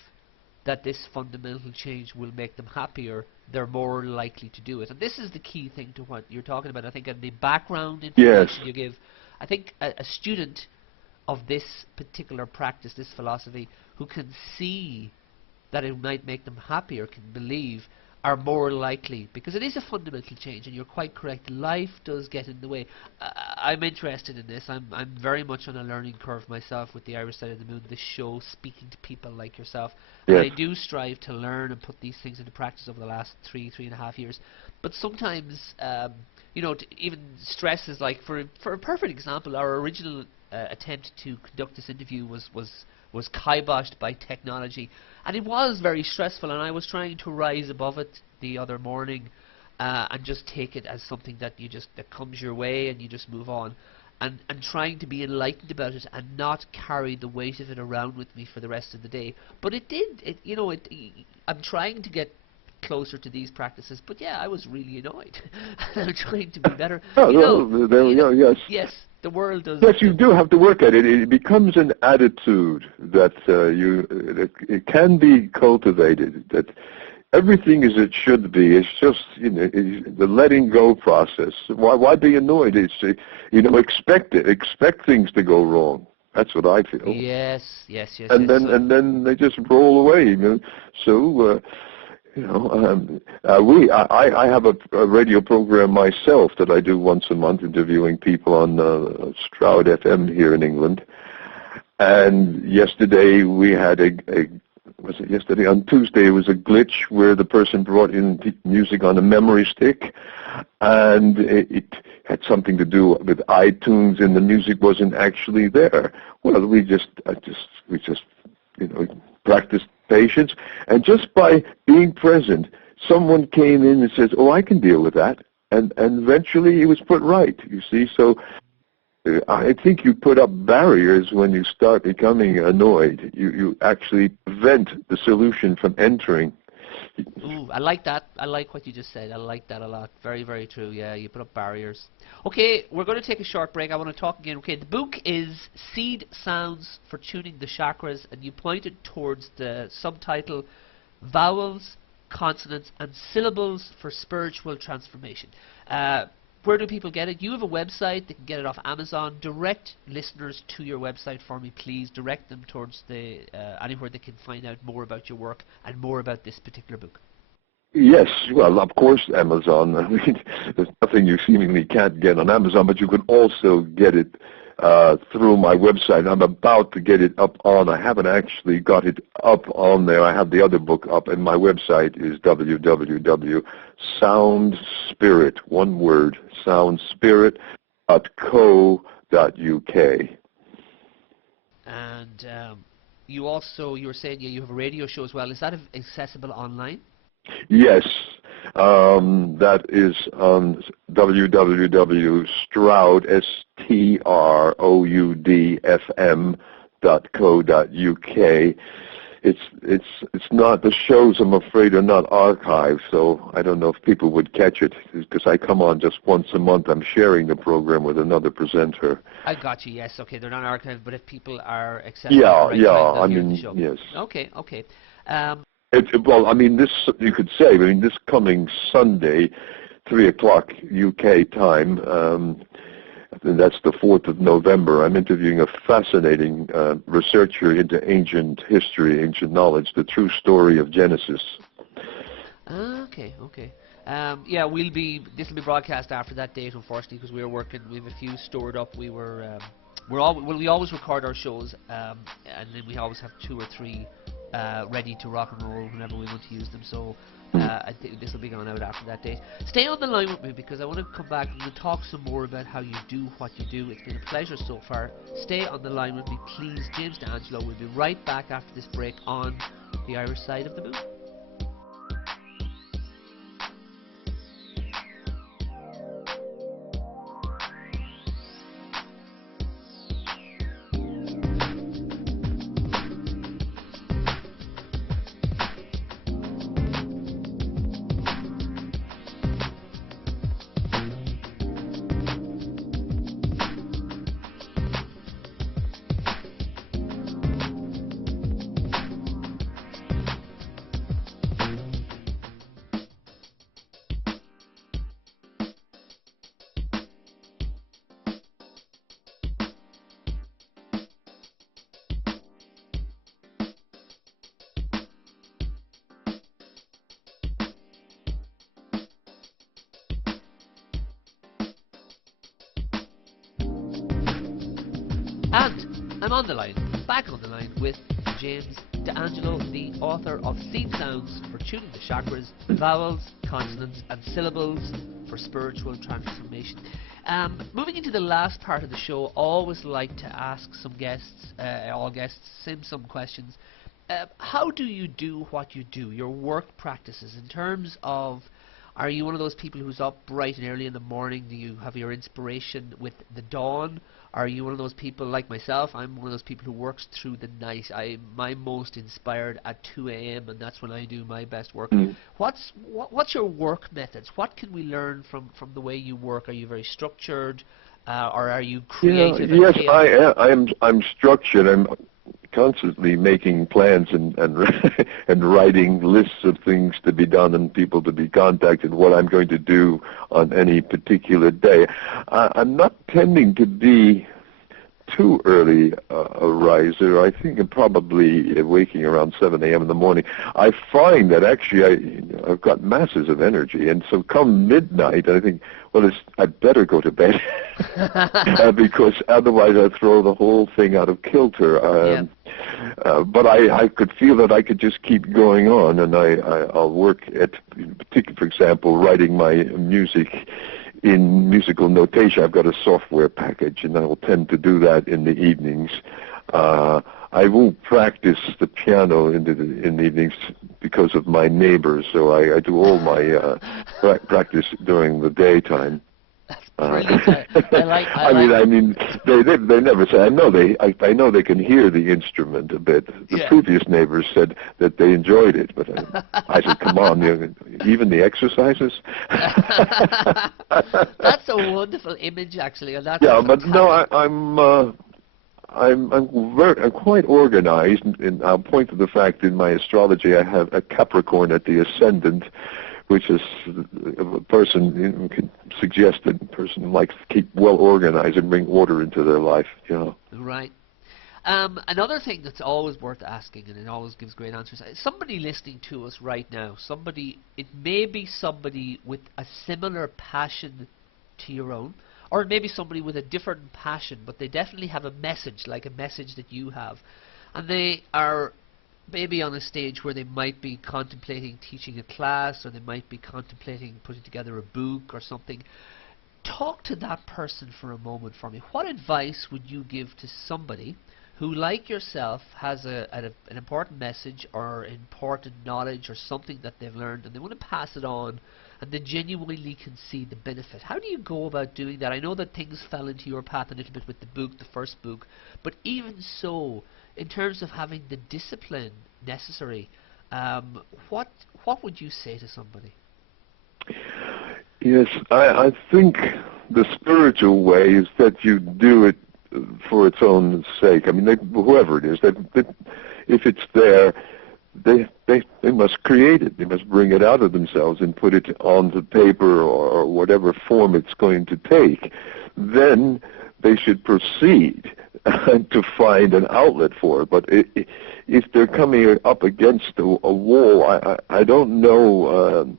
that this fundamental change will make them happier, they're more likely to do it. And this is the key thing to what you're talking about. I think in the background information you give, I think a student of this particular practice, this philosophy, who can see that it might make them happier, can believe, are more likely, because it is a fundamental change, and you're quite correct, life does get in the way. I'm interested in this. I'm very much on a learning curve myself with the Irish Side of the Moon, this show, speaking to people like yourself. Yes. And I do strive to learn and put these things into practice over the last 3.5 years. But sometimes, even stress is like, for a perfect example, our original attempt to conduct this interview was kiboshed by technology, and it was very stressful, and I was trying to rise above it the other morning and just take it as something that comes your way, and you just move on, and trying to be enlightened about it and not carry the weight of it around with me for the rest of the day. But it did, I'm trying to get closer to these practices, but yeah, I was really annoyed. I'm trying to be better. Yes. Yes, the world does. Yes, you do have to work at it. It becomes an attitude that it can be cultivated. That everything as it should be. It's just the letting go process. Why be annoyed? It's expect it. Expect things to go wrong. That's what I feel. Yes. And then they just roll away. So. I have a radio program myself that I do once a month, interviewing people on Stroud FM here in England. And yesterday we had was it yesterday? On Tuesday it was a glitch where the person brought in music on a memory stick, and it had something to do with iTunes, and the music wasn't actually there. Well, we just practiced patience, and just by being present, someone came in and says, "Oh, I can deal with that," and eventually it was put right. You see, so I think you put up barriers when you start becoming annoyed. You actually prevent the solution from entering. Ooh, I like that. I like what you just said. I like that a lot. Very, very true. Yeah, you put up barriers. Okay, we're going to take a short break. I want to talk again. Okay, the book is Seed Sounds for Tuning the Chakras, and you pointed towards the subtitle, Vowels, Consonants, and Syllables for Spiritual Transformation. Where do people get it? You have a website. They can get it off Amazon. Direct listeners to your website for me, please. Direct them towards the anywhere they can find out more about your work and more about this particular book. Yes, well, of course, Amazon. I mean, there's nothing you seemingly can't get on Amazon, but you can also get it through my website. I'm about to get it up on. I haven't actually got it up on there. I have the other book up, and my website is www.soundspirit, one word, soundspirit.co.uk. And you were saying you have a radio show as well. Is that accessible online? Yes, that is on www.stroud, STROUDFM.co.uk. It's not, the shows, I'm afraid, are not archived, so I don't know if people would catch it, because I come on just once a month. I'm sharing the program with another presenter. I got you, yes. Okay, they're not archived, but if people are accessible, yes. Okay. Well, I mean, this, you could say, I mean, this coming Sunday, 3 o'clock UK time, that's the 4th of November, I'm interviewing a fascinating researcher into ancient history, ancient knowledge, the true story of Genesis. Okay. Yeah, this will be broadcast after that date, unfortunately, because we have a few stored up. We always record our shows, and then we always have 2 or 3 ready to rock and roll whenever we want to use them. So I think this will be going out after that date. Stay on the line with me, because I want to come back and we'll talk some more about how you do what you do. It's been a pleasure so far. Stay on the line with me, please. James D'Angelo will be right back after this break on the Irish Side of the Moon. And I'm on the line, back on the line with James D'Angelo, the author of Seed Sounds for Tuning the Chakras, Vowels, Consonants and Syllables for Spiritual Transformation. Moving into the last part of the show, always like to ask some guests, all guests, some questions. How do you do what you do, your work practices, in terms of, are you one of those people who's up bright and early in the morning? Do you have your inspiration with the dawn? Are you one of those people like myself? I'm one of those people who works through the night. I'm most inspired at 2 a.m. and that's when I do my best work. What's your work methods? What can we learn from the way you work? Are you very structured, or are you creative? Yes, I'm structured. I'm constantly making plans and writing lists of things to be done and people to be contacted, what I'm going to do on any particular day. I'm not tending to be too early a riser. I think I'm probably waking around 7 a.m. in the morning. I find that actually I've got masses of energy, and so come midnight I think, well, I'd better go to bed because otherwise I throw the whole thing out of kilter. But I could feel that I could just keep going on, and I'll work at, particularly, for example, writing my music in musical notation. I've got a software package, and I will tend to do that in the evenings. I won't practice the piano in the evenings because of my neighbors, so I do all my practice during the daytime. Brilliant. I like. I mean, they never say. I know they can hear the instrument a bit. The previous neighbors said that they enjoyed it, but I said, "Come on, even the exercises." That's a wonderful image, actually. And that's but no, I'm quite organized, and I'll point to the fact in my astrology I have a Capricorn at the ascendant, which is a person can suggest that a person likes to keep well organized and bring order into their life. Right. Another thing that's always worth asking, and it always gives great answers. Somebody listening to us right now, it may be somebody with a similar passion to your own, or it may be somebody with a different passion, but they definitely have a message, like a message that you have, and they are maybe on a stage where they might be contemplating teaching a class, or they might be contemplating putting together a book or something. Talk to that person for a moment for me. What advice would you give to somebody who, like yourself, has an important message or important knowledge or something that they've learned, and they want to pass it on, and they genuinely can see the benefit? How do you go about doing that? I know that things fell into your path a little bit with the book, the first book, but even so, in terms of having the discipline necessary, what would you say to somebody? Yes, I think the spiritual way is that you do it for its own sake. I mean, whoever it is, if it's there, they must create it. They must bring it out of themselves and put it onto paper or whatever form it's going to take. Then they should proceed to find an outlet for it. But if they're coming up against a wall, I don't know.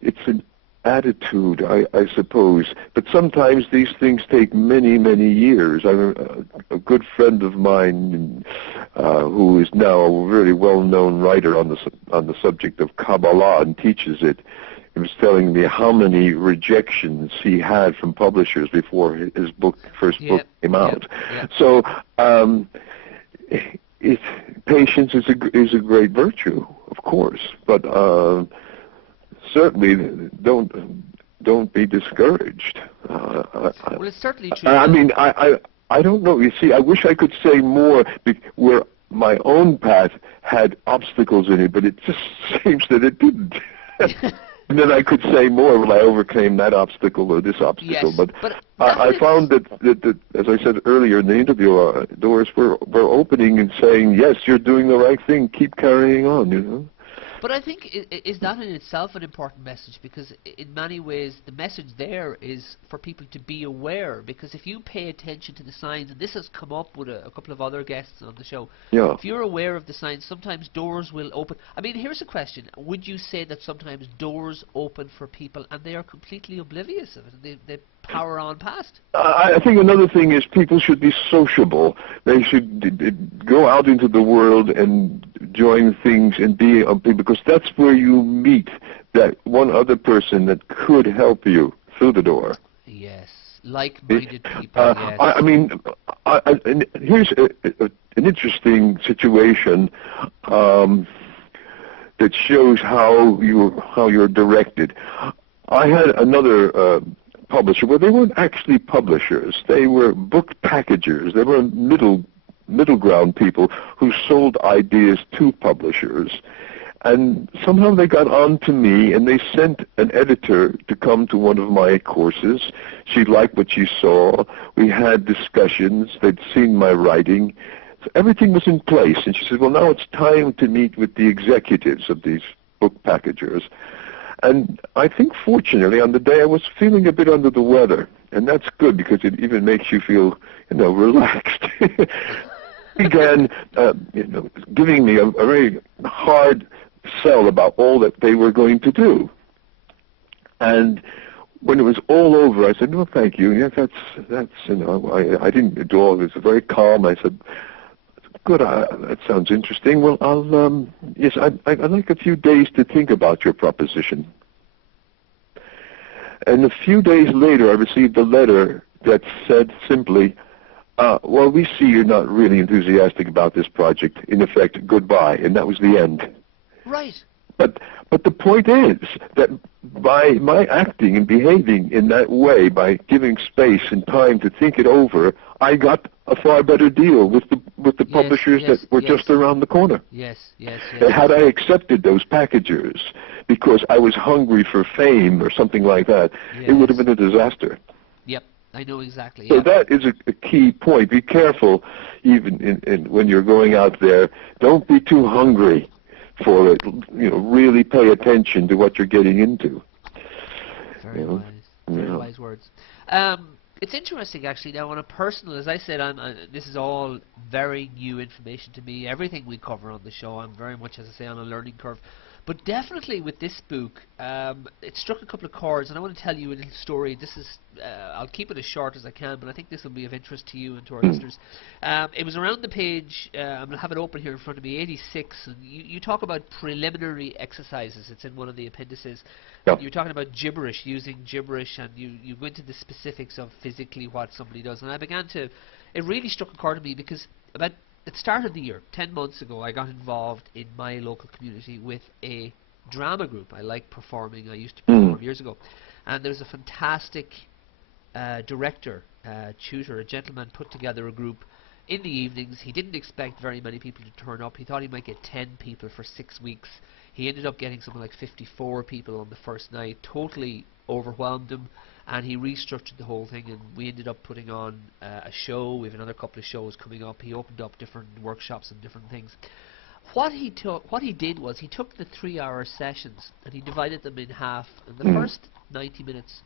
It's an attitude, I suppose. But sometimes these things take many, many years. A good friend of mine, who is now a very well-known writer on the subject of Kabbalah and teaches it, he was telling me how many rejections he had from publishers before his first book came out. So patience is a great virtue, of course, but certainly don't be discouraged. Well, it's certainly true. I mean, I don't know. You see, I wish I could say more where my own path had obstacles in it, but it just seems that it didn't. And then I could say more when I overcame that obstacle or this obstacle. Yes, but I found that, as I said earlier in the interview, doors were opening and saying, yes, you're doing the right thing. Keep carrying on, But I think, is that in itself an important message? Because in many ways, the message there is for people to be aware. Because if you pay attention to the signs, and this has come up with a couple of other guests on the show, if you're aware of the signs, sometimes doors will open. I mean, here's a question. Would you say that sometimes doors open for people and they are completely oblivious of it? They power on past? I think another thing is people should be sociable. They should go out into the world and join things and be because that's where you meet that one other person that could help you through the door. Yes, like-minded people. Yes. I mean, here's an interesting situation that shows how you're directed. I had another publisher. Well, they weren't actually publishers. They were book packagers. They were middle ground people who sold ideas to publishers. And somehow they got on to me, and they sent an editor to come to one of my courses. She liked what she saw. We had discussions. They'd seen my writing. So everything was in place. And she said, well, now it's time to meet with the executives of these book packagers. And I think, fortunately, on the day I was feeling a bit under the weather, and that's good because it even makes you feel, relaxed. Began, giving me a very hard sell about all that they were going to do. And when it was all over, I said, "No, thank you. Yes, that's I didn't do all this. Very calm. I said, good. That sounds interesting. Well, I'd like a few days to think about your proposition." And a few days later, I received a letter that said simply, well, we see you're not really enthusiastic about this project. In effect, goodbye. And that was the end. Right. but the point is that by my acting and behaving in that way, by giving space and time to think it over, I got a far better deal with the publishers that were just around the corner. Yes. Had I accepted those packages because I was hungry for fame or something like that, it would have been a disaster. Yep, I know exactly. So that is a key point. Be careful, even when you're going out there. Don't be too hungry for it. Really pay attention to what you're getting into. Very wise. Very wise words. It's interesting, actually. Now, on a personal, as I said, this is all very new information to me. Everything we cover on the show, I'm very much, as I say, on a learning curve. But definitely with this book, it struck a couple of chords, and I want to tell you a little story. This is, I'll keep it as short as I can, but I think this will be of interest to you and to our listeners. It was around the page, I'm going to have it open here in front of me, 86, and you talk about preliminary exercises. It's in one of the appendices. Yep. You're talking about gibberish, using gibberish, and you go into the specifics of physically what somebody does. And I began to, it really struck a chord to me, because about at the start of the year, 10 months ago, I got involved in my local community with a drama group. I like performing. I used to perform years ago. And there's a fantastic director, tutor, a gentleman put together a group in the evenings. He didn't expect very many people to turn up. He thought he might get 10 people for 6 weeks. He ended up getting something like 54 people on the first night. Totally overwhelmed him. And he restructured the whole thing, and we ended up putting on a show. We have another couple of shows coming up. He opened up different workshops and different things. What he did was he took the 3-hour sessions and he divided them in half. And the first 90 minutes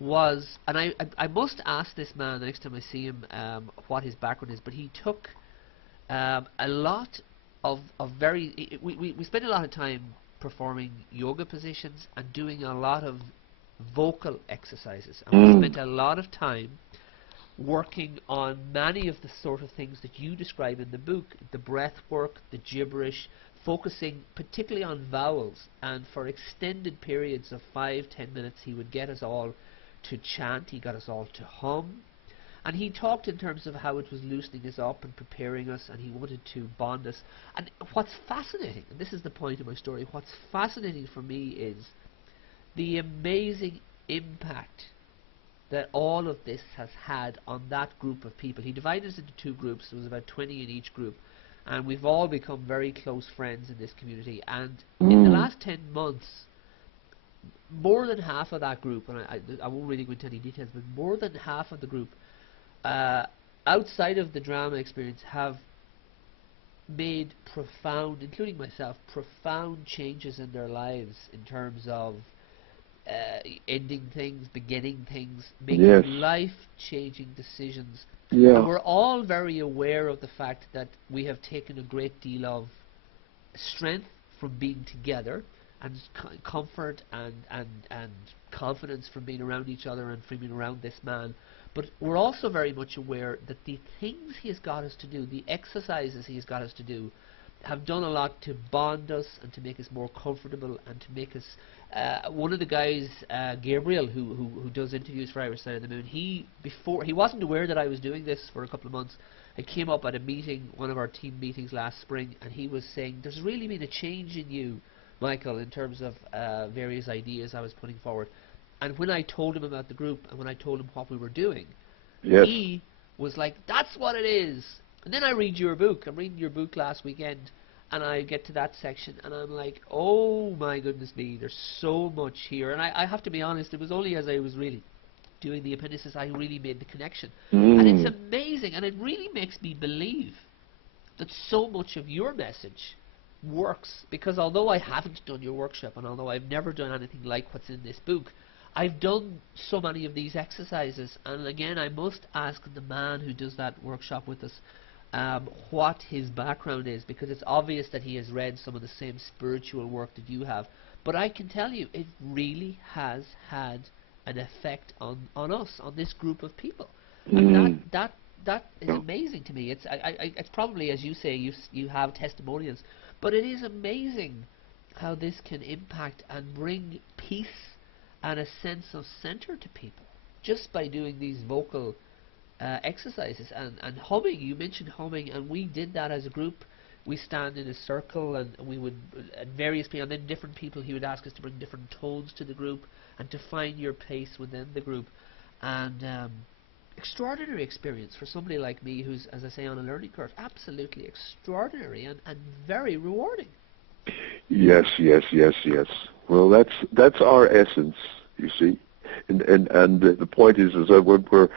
was, and I must ask this man the next time I see him what his background is, but he took a lot of very, we spent a lot of time performing yoga positions and doing a lot of vocal exercises, and we spent a lot of time working on many of the sort of things that you describe in the book, the breath work, the gibberish, focusing particularly on vowels. And for extended periods of 5-10 minutes he would get us all to chant, he got us all to hum, and he talked in terms of how it was loosening us up and preparing us, and he wanted to bond us. And what's fascinating, and this is the point of my story, what's fascinating for me is the amazing impact that all of this has had on that group of people. He divided us into 2 groups. There was about 20 in each group, and we've all become very close friends in this community. And in the last 10 months, more than half of that group, and I won't really go into any details, but more than half of the group, outside of the drama experience, have made profound, including myself, profound changes in their lives in terms of ending things, beginning things, making life-changing decisions. And we're all very aware of the fact that we have taken a great deal of strength from being together, and comfort and confidence from being around each other and from being around this man. But we're also very much aware that the things he has got us to do, the exercises he has got us to do, have done a lot to bond us and to make us more comfortable and to make us. One of the guys, Gabriel, who does interviews for Irish Side of the Moon, he wasn't aware that I was doing this for a couple of months. I came up at a meeting, one of our team meetings last spring, and he was saying, "There's really been a change in you, Michael, in terms of various ideas I was putting forward." And when I told him about the group and when I told him what we were doing, he was like, "That's what it is." And then I read your book. I'm reading your book last weekend, and I get to that section, and I'm like, oh my goodness me, there's so much here. And I have to be honest, it was only as I was really doing the appendices I really made the connection. And it's amazing, and it really makes me believe that so much of your message works, because although I haven't done your workshop, and although I've never done anything like what's in this book, I've done so many of these exercises. And again, I must ask the man who does that workshop with us what his background is, because it's obvious that he has read some of the same spiritual work that you have. But I can tell you, it really has had an effect on us, on this group of people. And that is amazing to me. It's probably, as you say, you have testimonials, but it is amazing how this can impact and bring peace and a sense of center to people just by doing these vocal exercises and humming. You mentioned humming, and we did that as a group. we stand in a circle, and we would, and various people, and then different people, he would ask us to bring different tones to the group and to find your place within the group. And extraordinary experience for somebody like me who's, as I say, on a learning curve. Absolutely extraordinary and very rewarding. Yes, yes, yes, yes. Well, that's our essence, you see. And the point is that when we're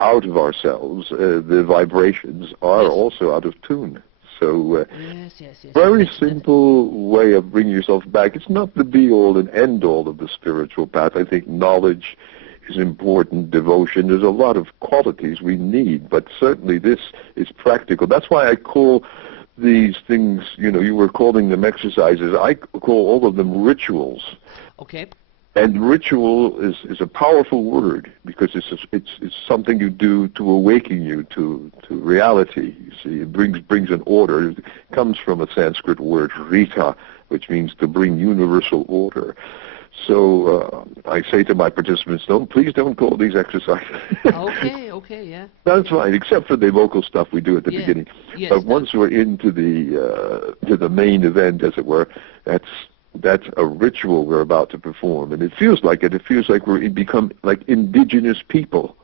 out of ourselves, the vibrations are also out of tune. So, yes. very simple way of bringing yourself back. It's not the be-all and end-all of the spiritual path. I think knowledge is important, devotion. There's a lot of qualities we need, but certainly this is practical. That's why I call these things, you were calling them exercises. I call all of them rituals. Okay. And ritual is a powerful word because it's something you do to awaken you to reality. You see, it brings an order. It comes from a Sanskrit word rita, which means to bring universal order. So I say to my participants, please don't call these exercises. Okay, yeah. That's fine, except for the vocal stuff we do at the beginning. Yes, but once we're into the main event, as it were, that's a ritual we're about to perform, and it feels like it. It feels like we become like indigenous people,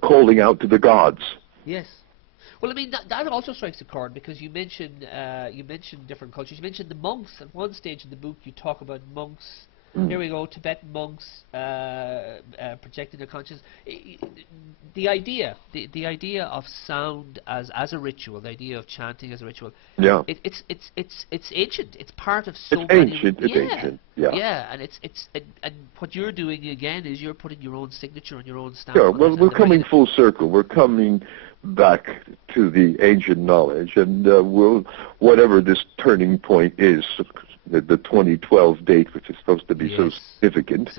calling out to the gods. Yes. Well, I mean, that also strikes a chord, because you mentioned different cultures. You mentioned the monks. At one stage in the book, you talk about monks. Here we go, Tibetan monks projecting their consciousness. The idea of sound as a ritual, the idea of chanting as a ritual. Yeah. It's ancient. It's part of so many. It's ancient. Yeah. Yeah, and and what you're doing again is you're putting your own signature and your own stamp. Sure. On Well, it, we're coming full circle. We're coming back to the ancient knowledge, and whatever this turning point is, the 2012 date, which is supposed to be so significant,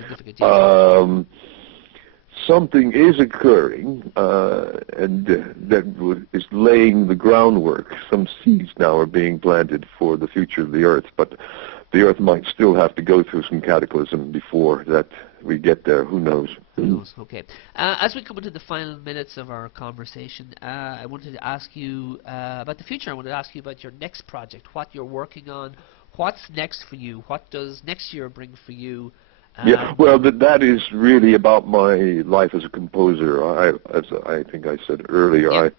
something is occurring, and that is laying the groundwork. Some seeds now are being planted for the future of the Earth, but the Earth might still have to go through some cataclysm before that we get there. Who knows? Who knows? Okay. As we come into the final minutes of our conversation, I wanted to ask you about the future. I wanted to ask you about your next project, what you're working on. What's next for you? What does next year bring for you? Yeah, well, that is really about my life as a composer. As I think I said earlier,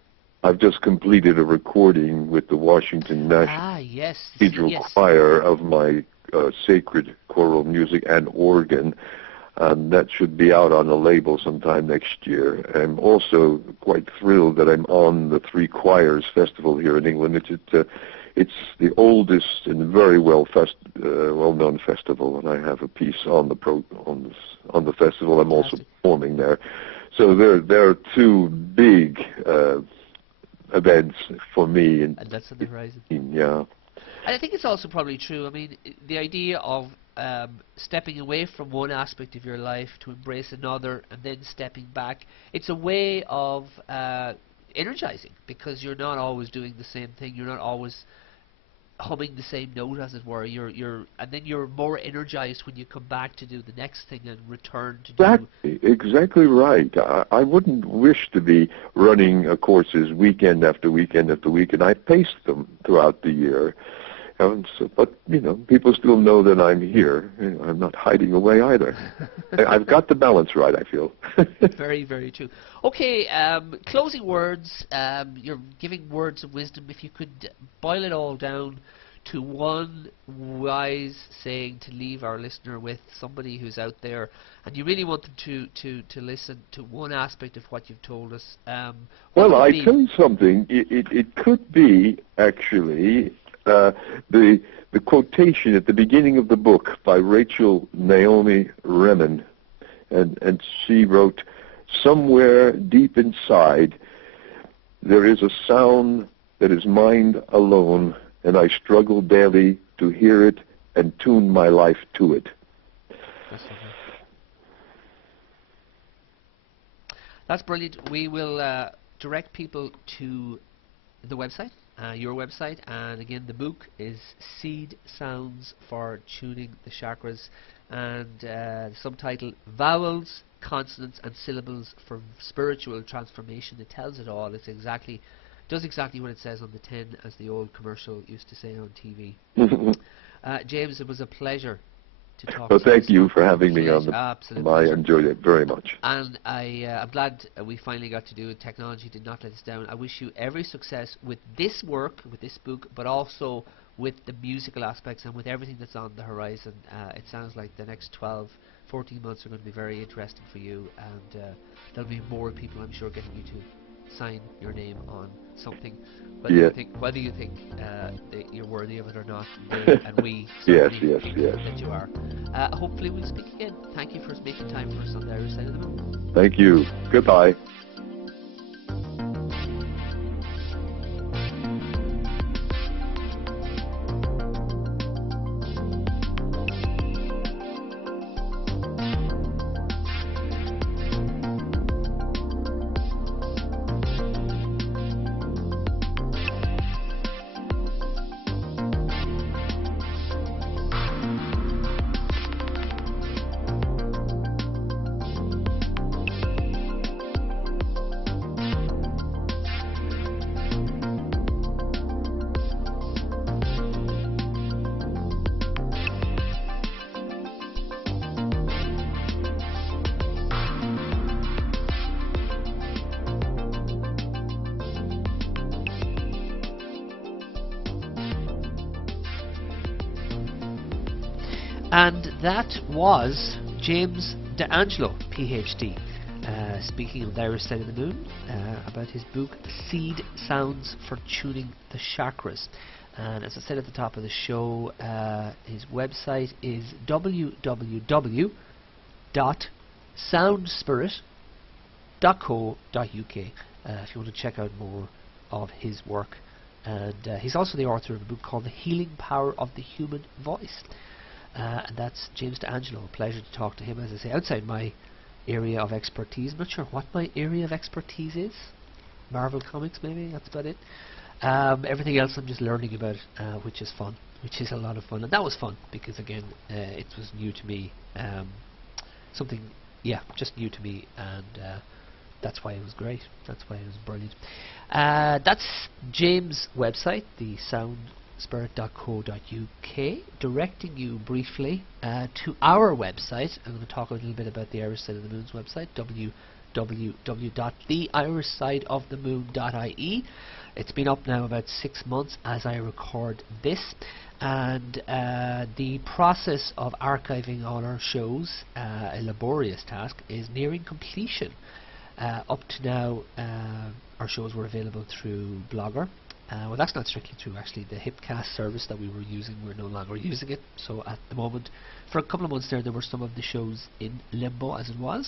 I've just completed a recording with the Washington National Cathedral Choir of my sacred choral music and organ, and that should be out on a label sometime next year. I'm also quite thrilled that I'm on the Three Choirs Festival here in England. It's the oldest and very well-known festival, and I have a piece on the festival. I'm also performing there. So there are two big events for me. And that's on the horizon. Yeah. And I think it's also probably true. I mean, the idea of stepping away from one aspect of your life to embrace another, and then stepping back, it's a way of energizing, because you're not always doing the same thing. You're not always humming the same note, as it were. And then you're more energized when you come back to do the next thing and return to do. Exactly right. I wouldn't wish to be running courses weekend after weekend after weekend. I pace them throughout the year. But, people still know that I'm here. I'm not hiding away either. I've got the balance right, I feel. Very, very true. Okay, closing words. You're giving words of wisdom. If you could boil it all down to one wise saying to leave our listener with, somebody who's out there, and you really want them to listen to one aspect of what you've told us. Well, I tell you something. It could be, actually, the quotation at the beginning of the book by Rachel Naomi Remen, and she wrote, "Somewhere deep inside there is a sound that is mine alone, and I struggle daily to hear it and tune my life to it." That's brilliant. We will direct people to the website, your website, and again the book is Seed Sounds for Tuning the Chakras, and the subtitle, Vowels, Consonants and Syllables for Spiritual Transformation. It tells it all. It's exactly Does exactly what it says on the tin, as the old commercial used to say on TV. James, it was a pleasure to talk Well, to you. thank you for having me on the. Absolutely. I enjoyed it very much. And I'm glad we finally got to do it. Technology did not let us down. I wish you every success with this work, with this book, but also with the musical aspects and with everything that's on the horizon. It sounds like the next 12, 14 months are going to be very interesting for you, and there'll be more people, I'm sure, getting you to sign your name on something, whether you think that you're worthy of it or not. And we yes, that you are. Hopefully we'll speak again. Thank you for making time for us on the Irish Side of the Moon. Thank you. Goodbye. And that was James D'Angelo, PhD, speaking of the Irish Side of the Moon, about his book Seed Sounds for Tuning the Chakras. And as I said at the top of the show, his website is www.soundspirit.co.uk if you want to check out more of his work. And he's also the author of a book called The Healing Power of the Human Voice. And that's James D'Angelo. A pleasure to talk to him, as I say, outside my area of expertise. I'm not sure what my area of expertise is. Marvel Comics, maybe, that's about it. Everything else I'm just learning about, which is fun, which is a lot of fun. And that was fun, because again, it was new to me. Something, just new to me, and that's why it was great. That's why it was brilliant. That's James' website, the soundspirit.co.uk, directing you briefly to our website. I'm going to talk a little bit about the Irish Side of the Moon's website, www.theirishsideofthemoon.ie. It's been up now about 6 months as I record this, and the process of archiving all our shows, a laborious task, is nearing completion. Up to now, our shows were available through Blogger. Well, that's not strictly true, actually. The Hipcast service that we were using, we're no longer using it. So at the moment, for a couple of months there were some of the shows in limbo, as it were,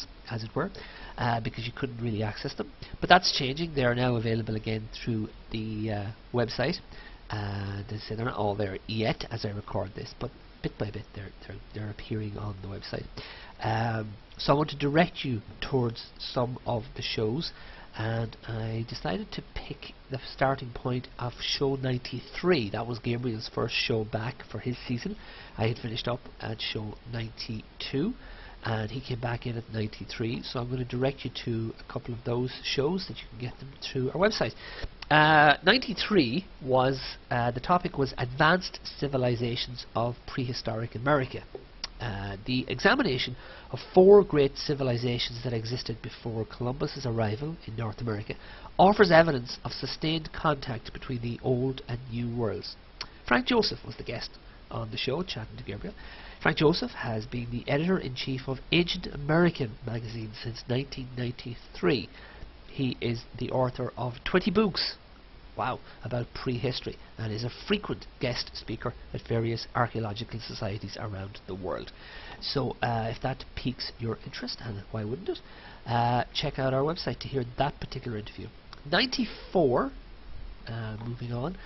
because you couldn't really access them. But that's changing. They are now available again through the website. They say they're not all there yet as I record this, but bit by bit they're appearing on the website. So I want to direct you towards some of the shows, and I decided to pick the starting point of show 93. That was Gabriel's first show back for his season. I had finished up at show 92, and he came back in at 93, so I'm going to direct you to a couple of those shows that you can get them through our website. 93 was, the topic was Advanced Civilizations of Prehistoric America. The examination of 4 great civilizations that existed before Columbus's arrival in North America offers evidence of sustained contact between the old and new worlds. Frank Joseph was the guest on the show, chatting to Gabriel. Frank Joseph has been the editor-in-chief of Agent American magazine since 1993. He is the author of 20 books, wow, about prehistory, and is a frequent guest speaker at various archaeological societies around the world. So if that piques your interest, and why wouldn't it, check out our website to hear that particular interview. 94, moving on,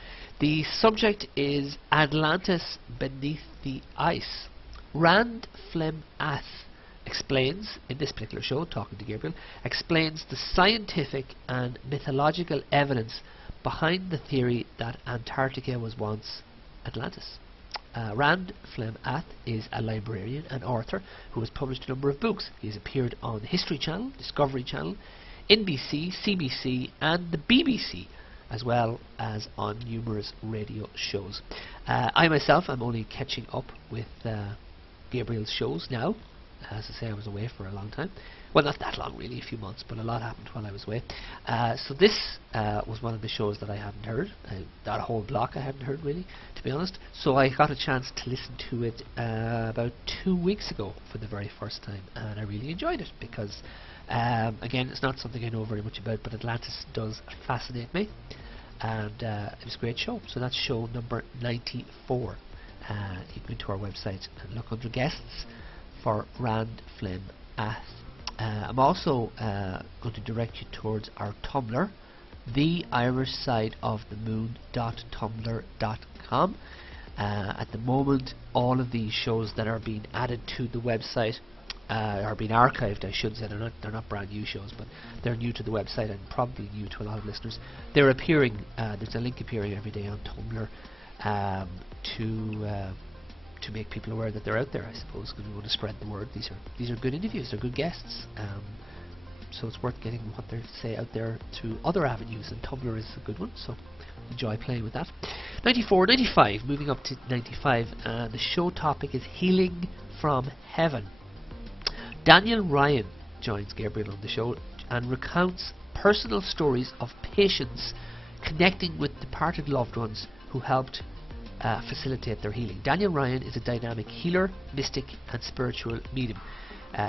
the subject is Atlantis Beneath the Ice. Rand Flem Ath explains, in this particular show, talking to Gabriel, explains the scientific and mythological evidence behind the theory that Antarctica was once Atlantis. Rand Flem Ath is a librarian and author who has published a number of books. He has appeared on the History Channel, Discovery Channel, NBC, CBC and the BBC, as well as on numerous radio shows. I myself am only catching up with Gabriel's shows now. As I say, I was away for a long time. Well, not that long really, a few months, but a lot happened while I was away. So this was one of the shows that I hadn't heard. That whole block I hadn't heard really, to be honest. So I got a chance to listen to it about 2 weeks ago for the very first time, and I really enjoyed it because, again, it's not something I know very much about, but Atlantis does fascinate me, and it was a great show. So that's show number 94. You can go to our website and look under guests for Rand Flynn Ath. I'm also going to direct you towards our Tumblr, theirishsideofthemoon.tumblr.com. At the moment, all of these shows that are being added to the website are being archived, I should say. They're not brand new shows, but they're new to the website and probably new to a lot of listeners. They're appearing, there's a link appearing every day on Tumblr to make people aware that they're out there, I suppose, because we want to spread the word. These are good interviews, they're good guests, so it's worth getting what they say out there to other avenues, and Tumblr is a good one, so enjoy playing with that. 94, 95, moving up to 95, the show topic is Healing from Heaven. Daniel Ryan joins Gabriel on the show and recounts personal stories of patients connecting with departed loved ones who helped facilitate their healing. Daniel Ryan is a dynamic healer, mystic and spiritual medium.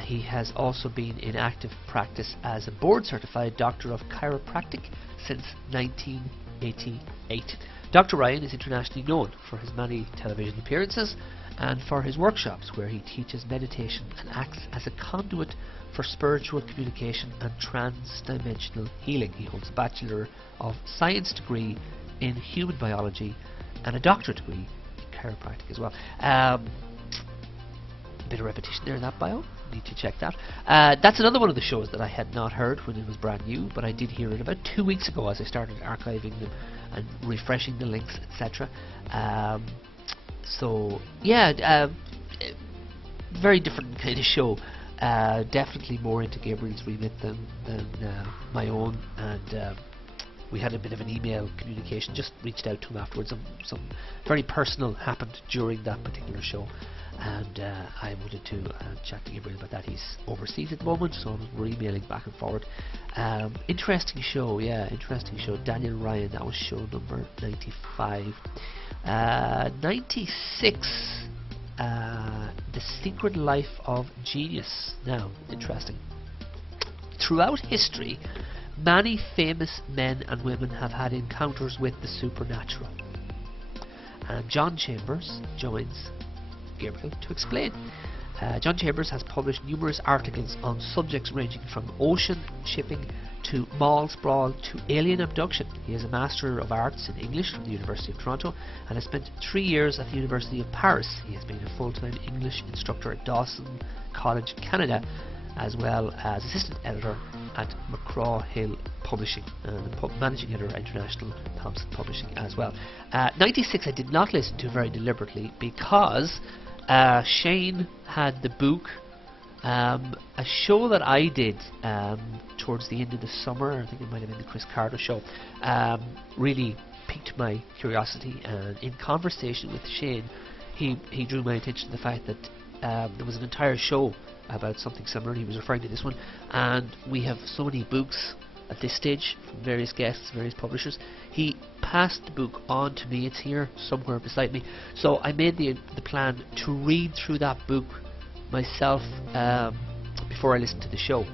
He has also been in active practice as a board certified doctor of chiropractic since 1988. Dr. Ryan is internationally known for his many television appearances and for his workshops where he teaches meditation and acts as a conduit for spiritual communication and trans-dimensional healing. He holds a Bachelor of Science degree in human biology and a doctorate degree in chiropractic as well. A bit of repetition there in that bio, need to check that. That's another one of the shows that I had not heard when it was brand new, but I did hear it about 2 weeks ago as I started archiving them and refreshing the links, etc. So yeah, very different kind of show. Definitely more into Gabriel's remit than my own, and we had a bit of an email communication, just reached out to him afterwards. Some very personal happened during that particular show, and I wanted to chat to Gabriel about that. He's overseas at the moment, so we're emailing back and forward. Interesting show, yeah, interesting show. Daniel Ryan, that was show number 95. 96, The Secret Life of Genius. Now, interesting. Throughout history, many famous men and women have had encounters with the supernatural. And John Chambers joins Gabriel to explain. John Chambers has published numerous articles on subjects ranging from ocean shipping to mall sprawl to alien abduction. He is a Master of Arts in English from the University of Toronto and has spent 3 years at the University of Paris. He has been a full-time English instructor at Dawson College, Canada, as well as assistant editor at McGraw-Hill Publishing and managing editor at International Thompson Publishing as well. 96 I did not listen to very deliberately because Shane had the book, a show that I did towards the end of the summer. I think it might have been the Chris Carter show. Really piqued my curiosity, and in conversation with Shane, he drew my attention to the fact that there was an entire show about something similar. He was referring to this one, and we have so many books at this stage from various guests, various publishers. He passed the book on to me. It's here somewhere beside me. So I made the plan to read through that book myself before I listened to the show,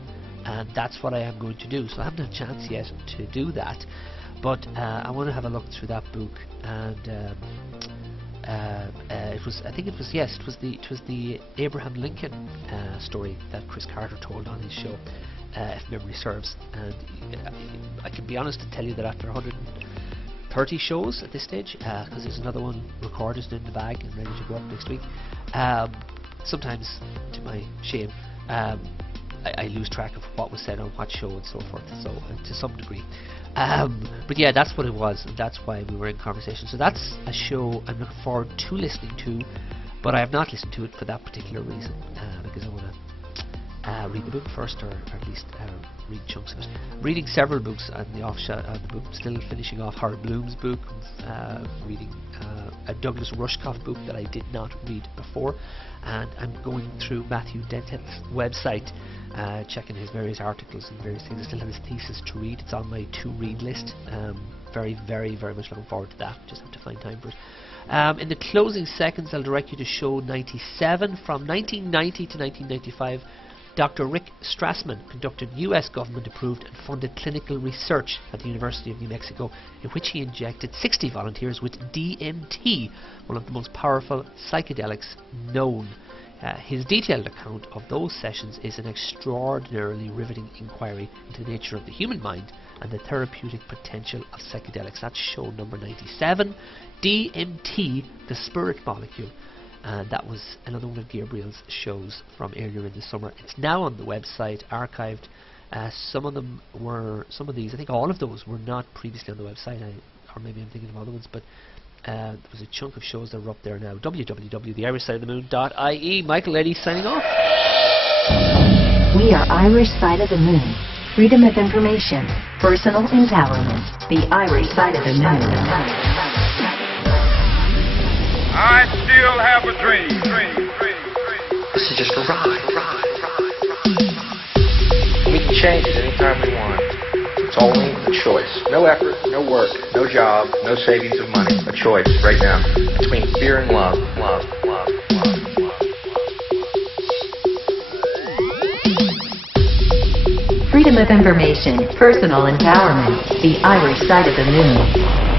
and that's what I am going to do. So I haven't had a chance yet to do that, but I want to have a look through that book, and it was the Abraham Lincoln story that Chris Carter told on his show, if memory serves. And I can be honest and tell you that after 130 shows at this stage, because there's another one recorded in the bag and ready to go up next week, sometimes to my shame I lose track of what was said on what show and so forth, so to some degree. But yeah, that's what it was, and that's why we were in conversation. So that's a show I'm looking forward to listening to, but I have not listened to it for that particular reason, because I want to read the book first, or at least read chunks of it. Reading several books on the offshot of the book. Still finishing off Howard Bloom's book. Reading a Douglas Rushkoff book that I did not read before, and I'm going through Matthew Dentett's website, checking his various articles and various things. I still have his thesis to read. It's on my to-read list. Very, very, very much looking forward to that. Just have to find time for it. In the closing seconds, I'll direct you to show 97. From 1990 to 1995, Dr. Rick Strassman conducted US government-approved and funded clinical research at the University of New Mexico, in which he injected 60 volunteers with DMT, one of the most powerful psychedelics known. His detailed account of those sessions is an extraordinarily riveting inquiry into the nature of the human mind and the therapeutic potential of psychedelics. That's show number 97, DMT, the spirit molecule. And that was another one of Gabriel's shows from earlier in the summer. It's now on the website, archived. Some of these, I think all of those were not previously on the website, or maybe I'm thinking of other ones, but there was a chunk of shows that are up there now. www.theirishsideofthemoon.ie. Michael Leddy signing off. We are Irish Side of the Moon. Freedom of information, personal empowerment. The Irish Side of the Moon. I still have a dream. This is just a ride. We can change it anytime we want. It's only a choice. No effort, no work, no job, no savings of money. A choice right now between fear and love. Freedom of information, personal empowerment. The Irish Side of the Moon.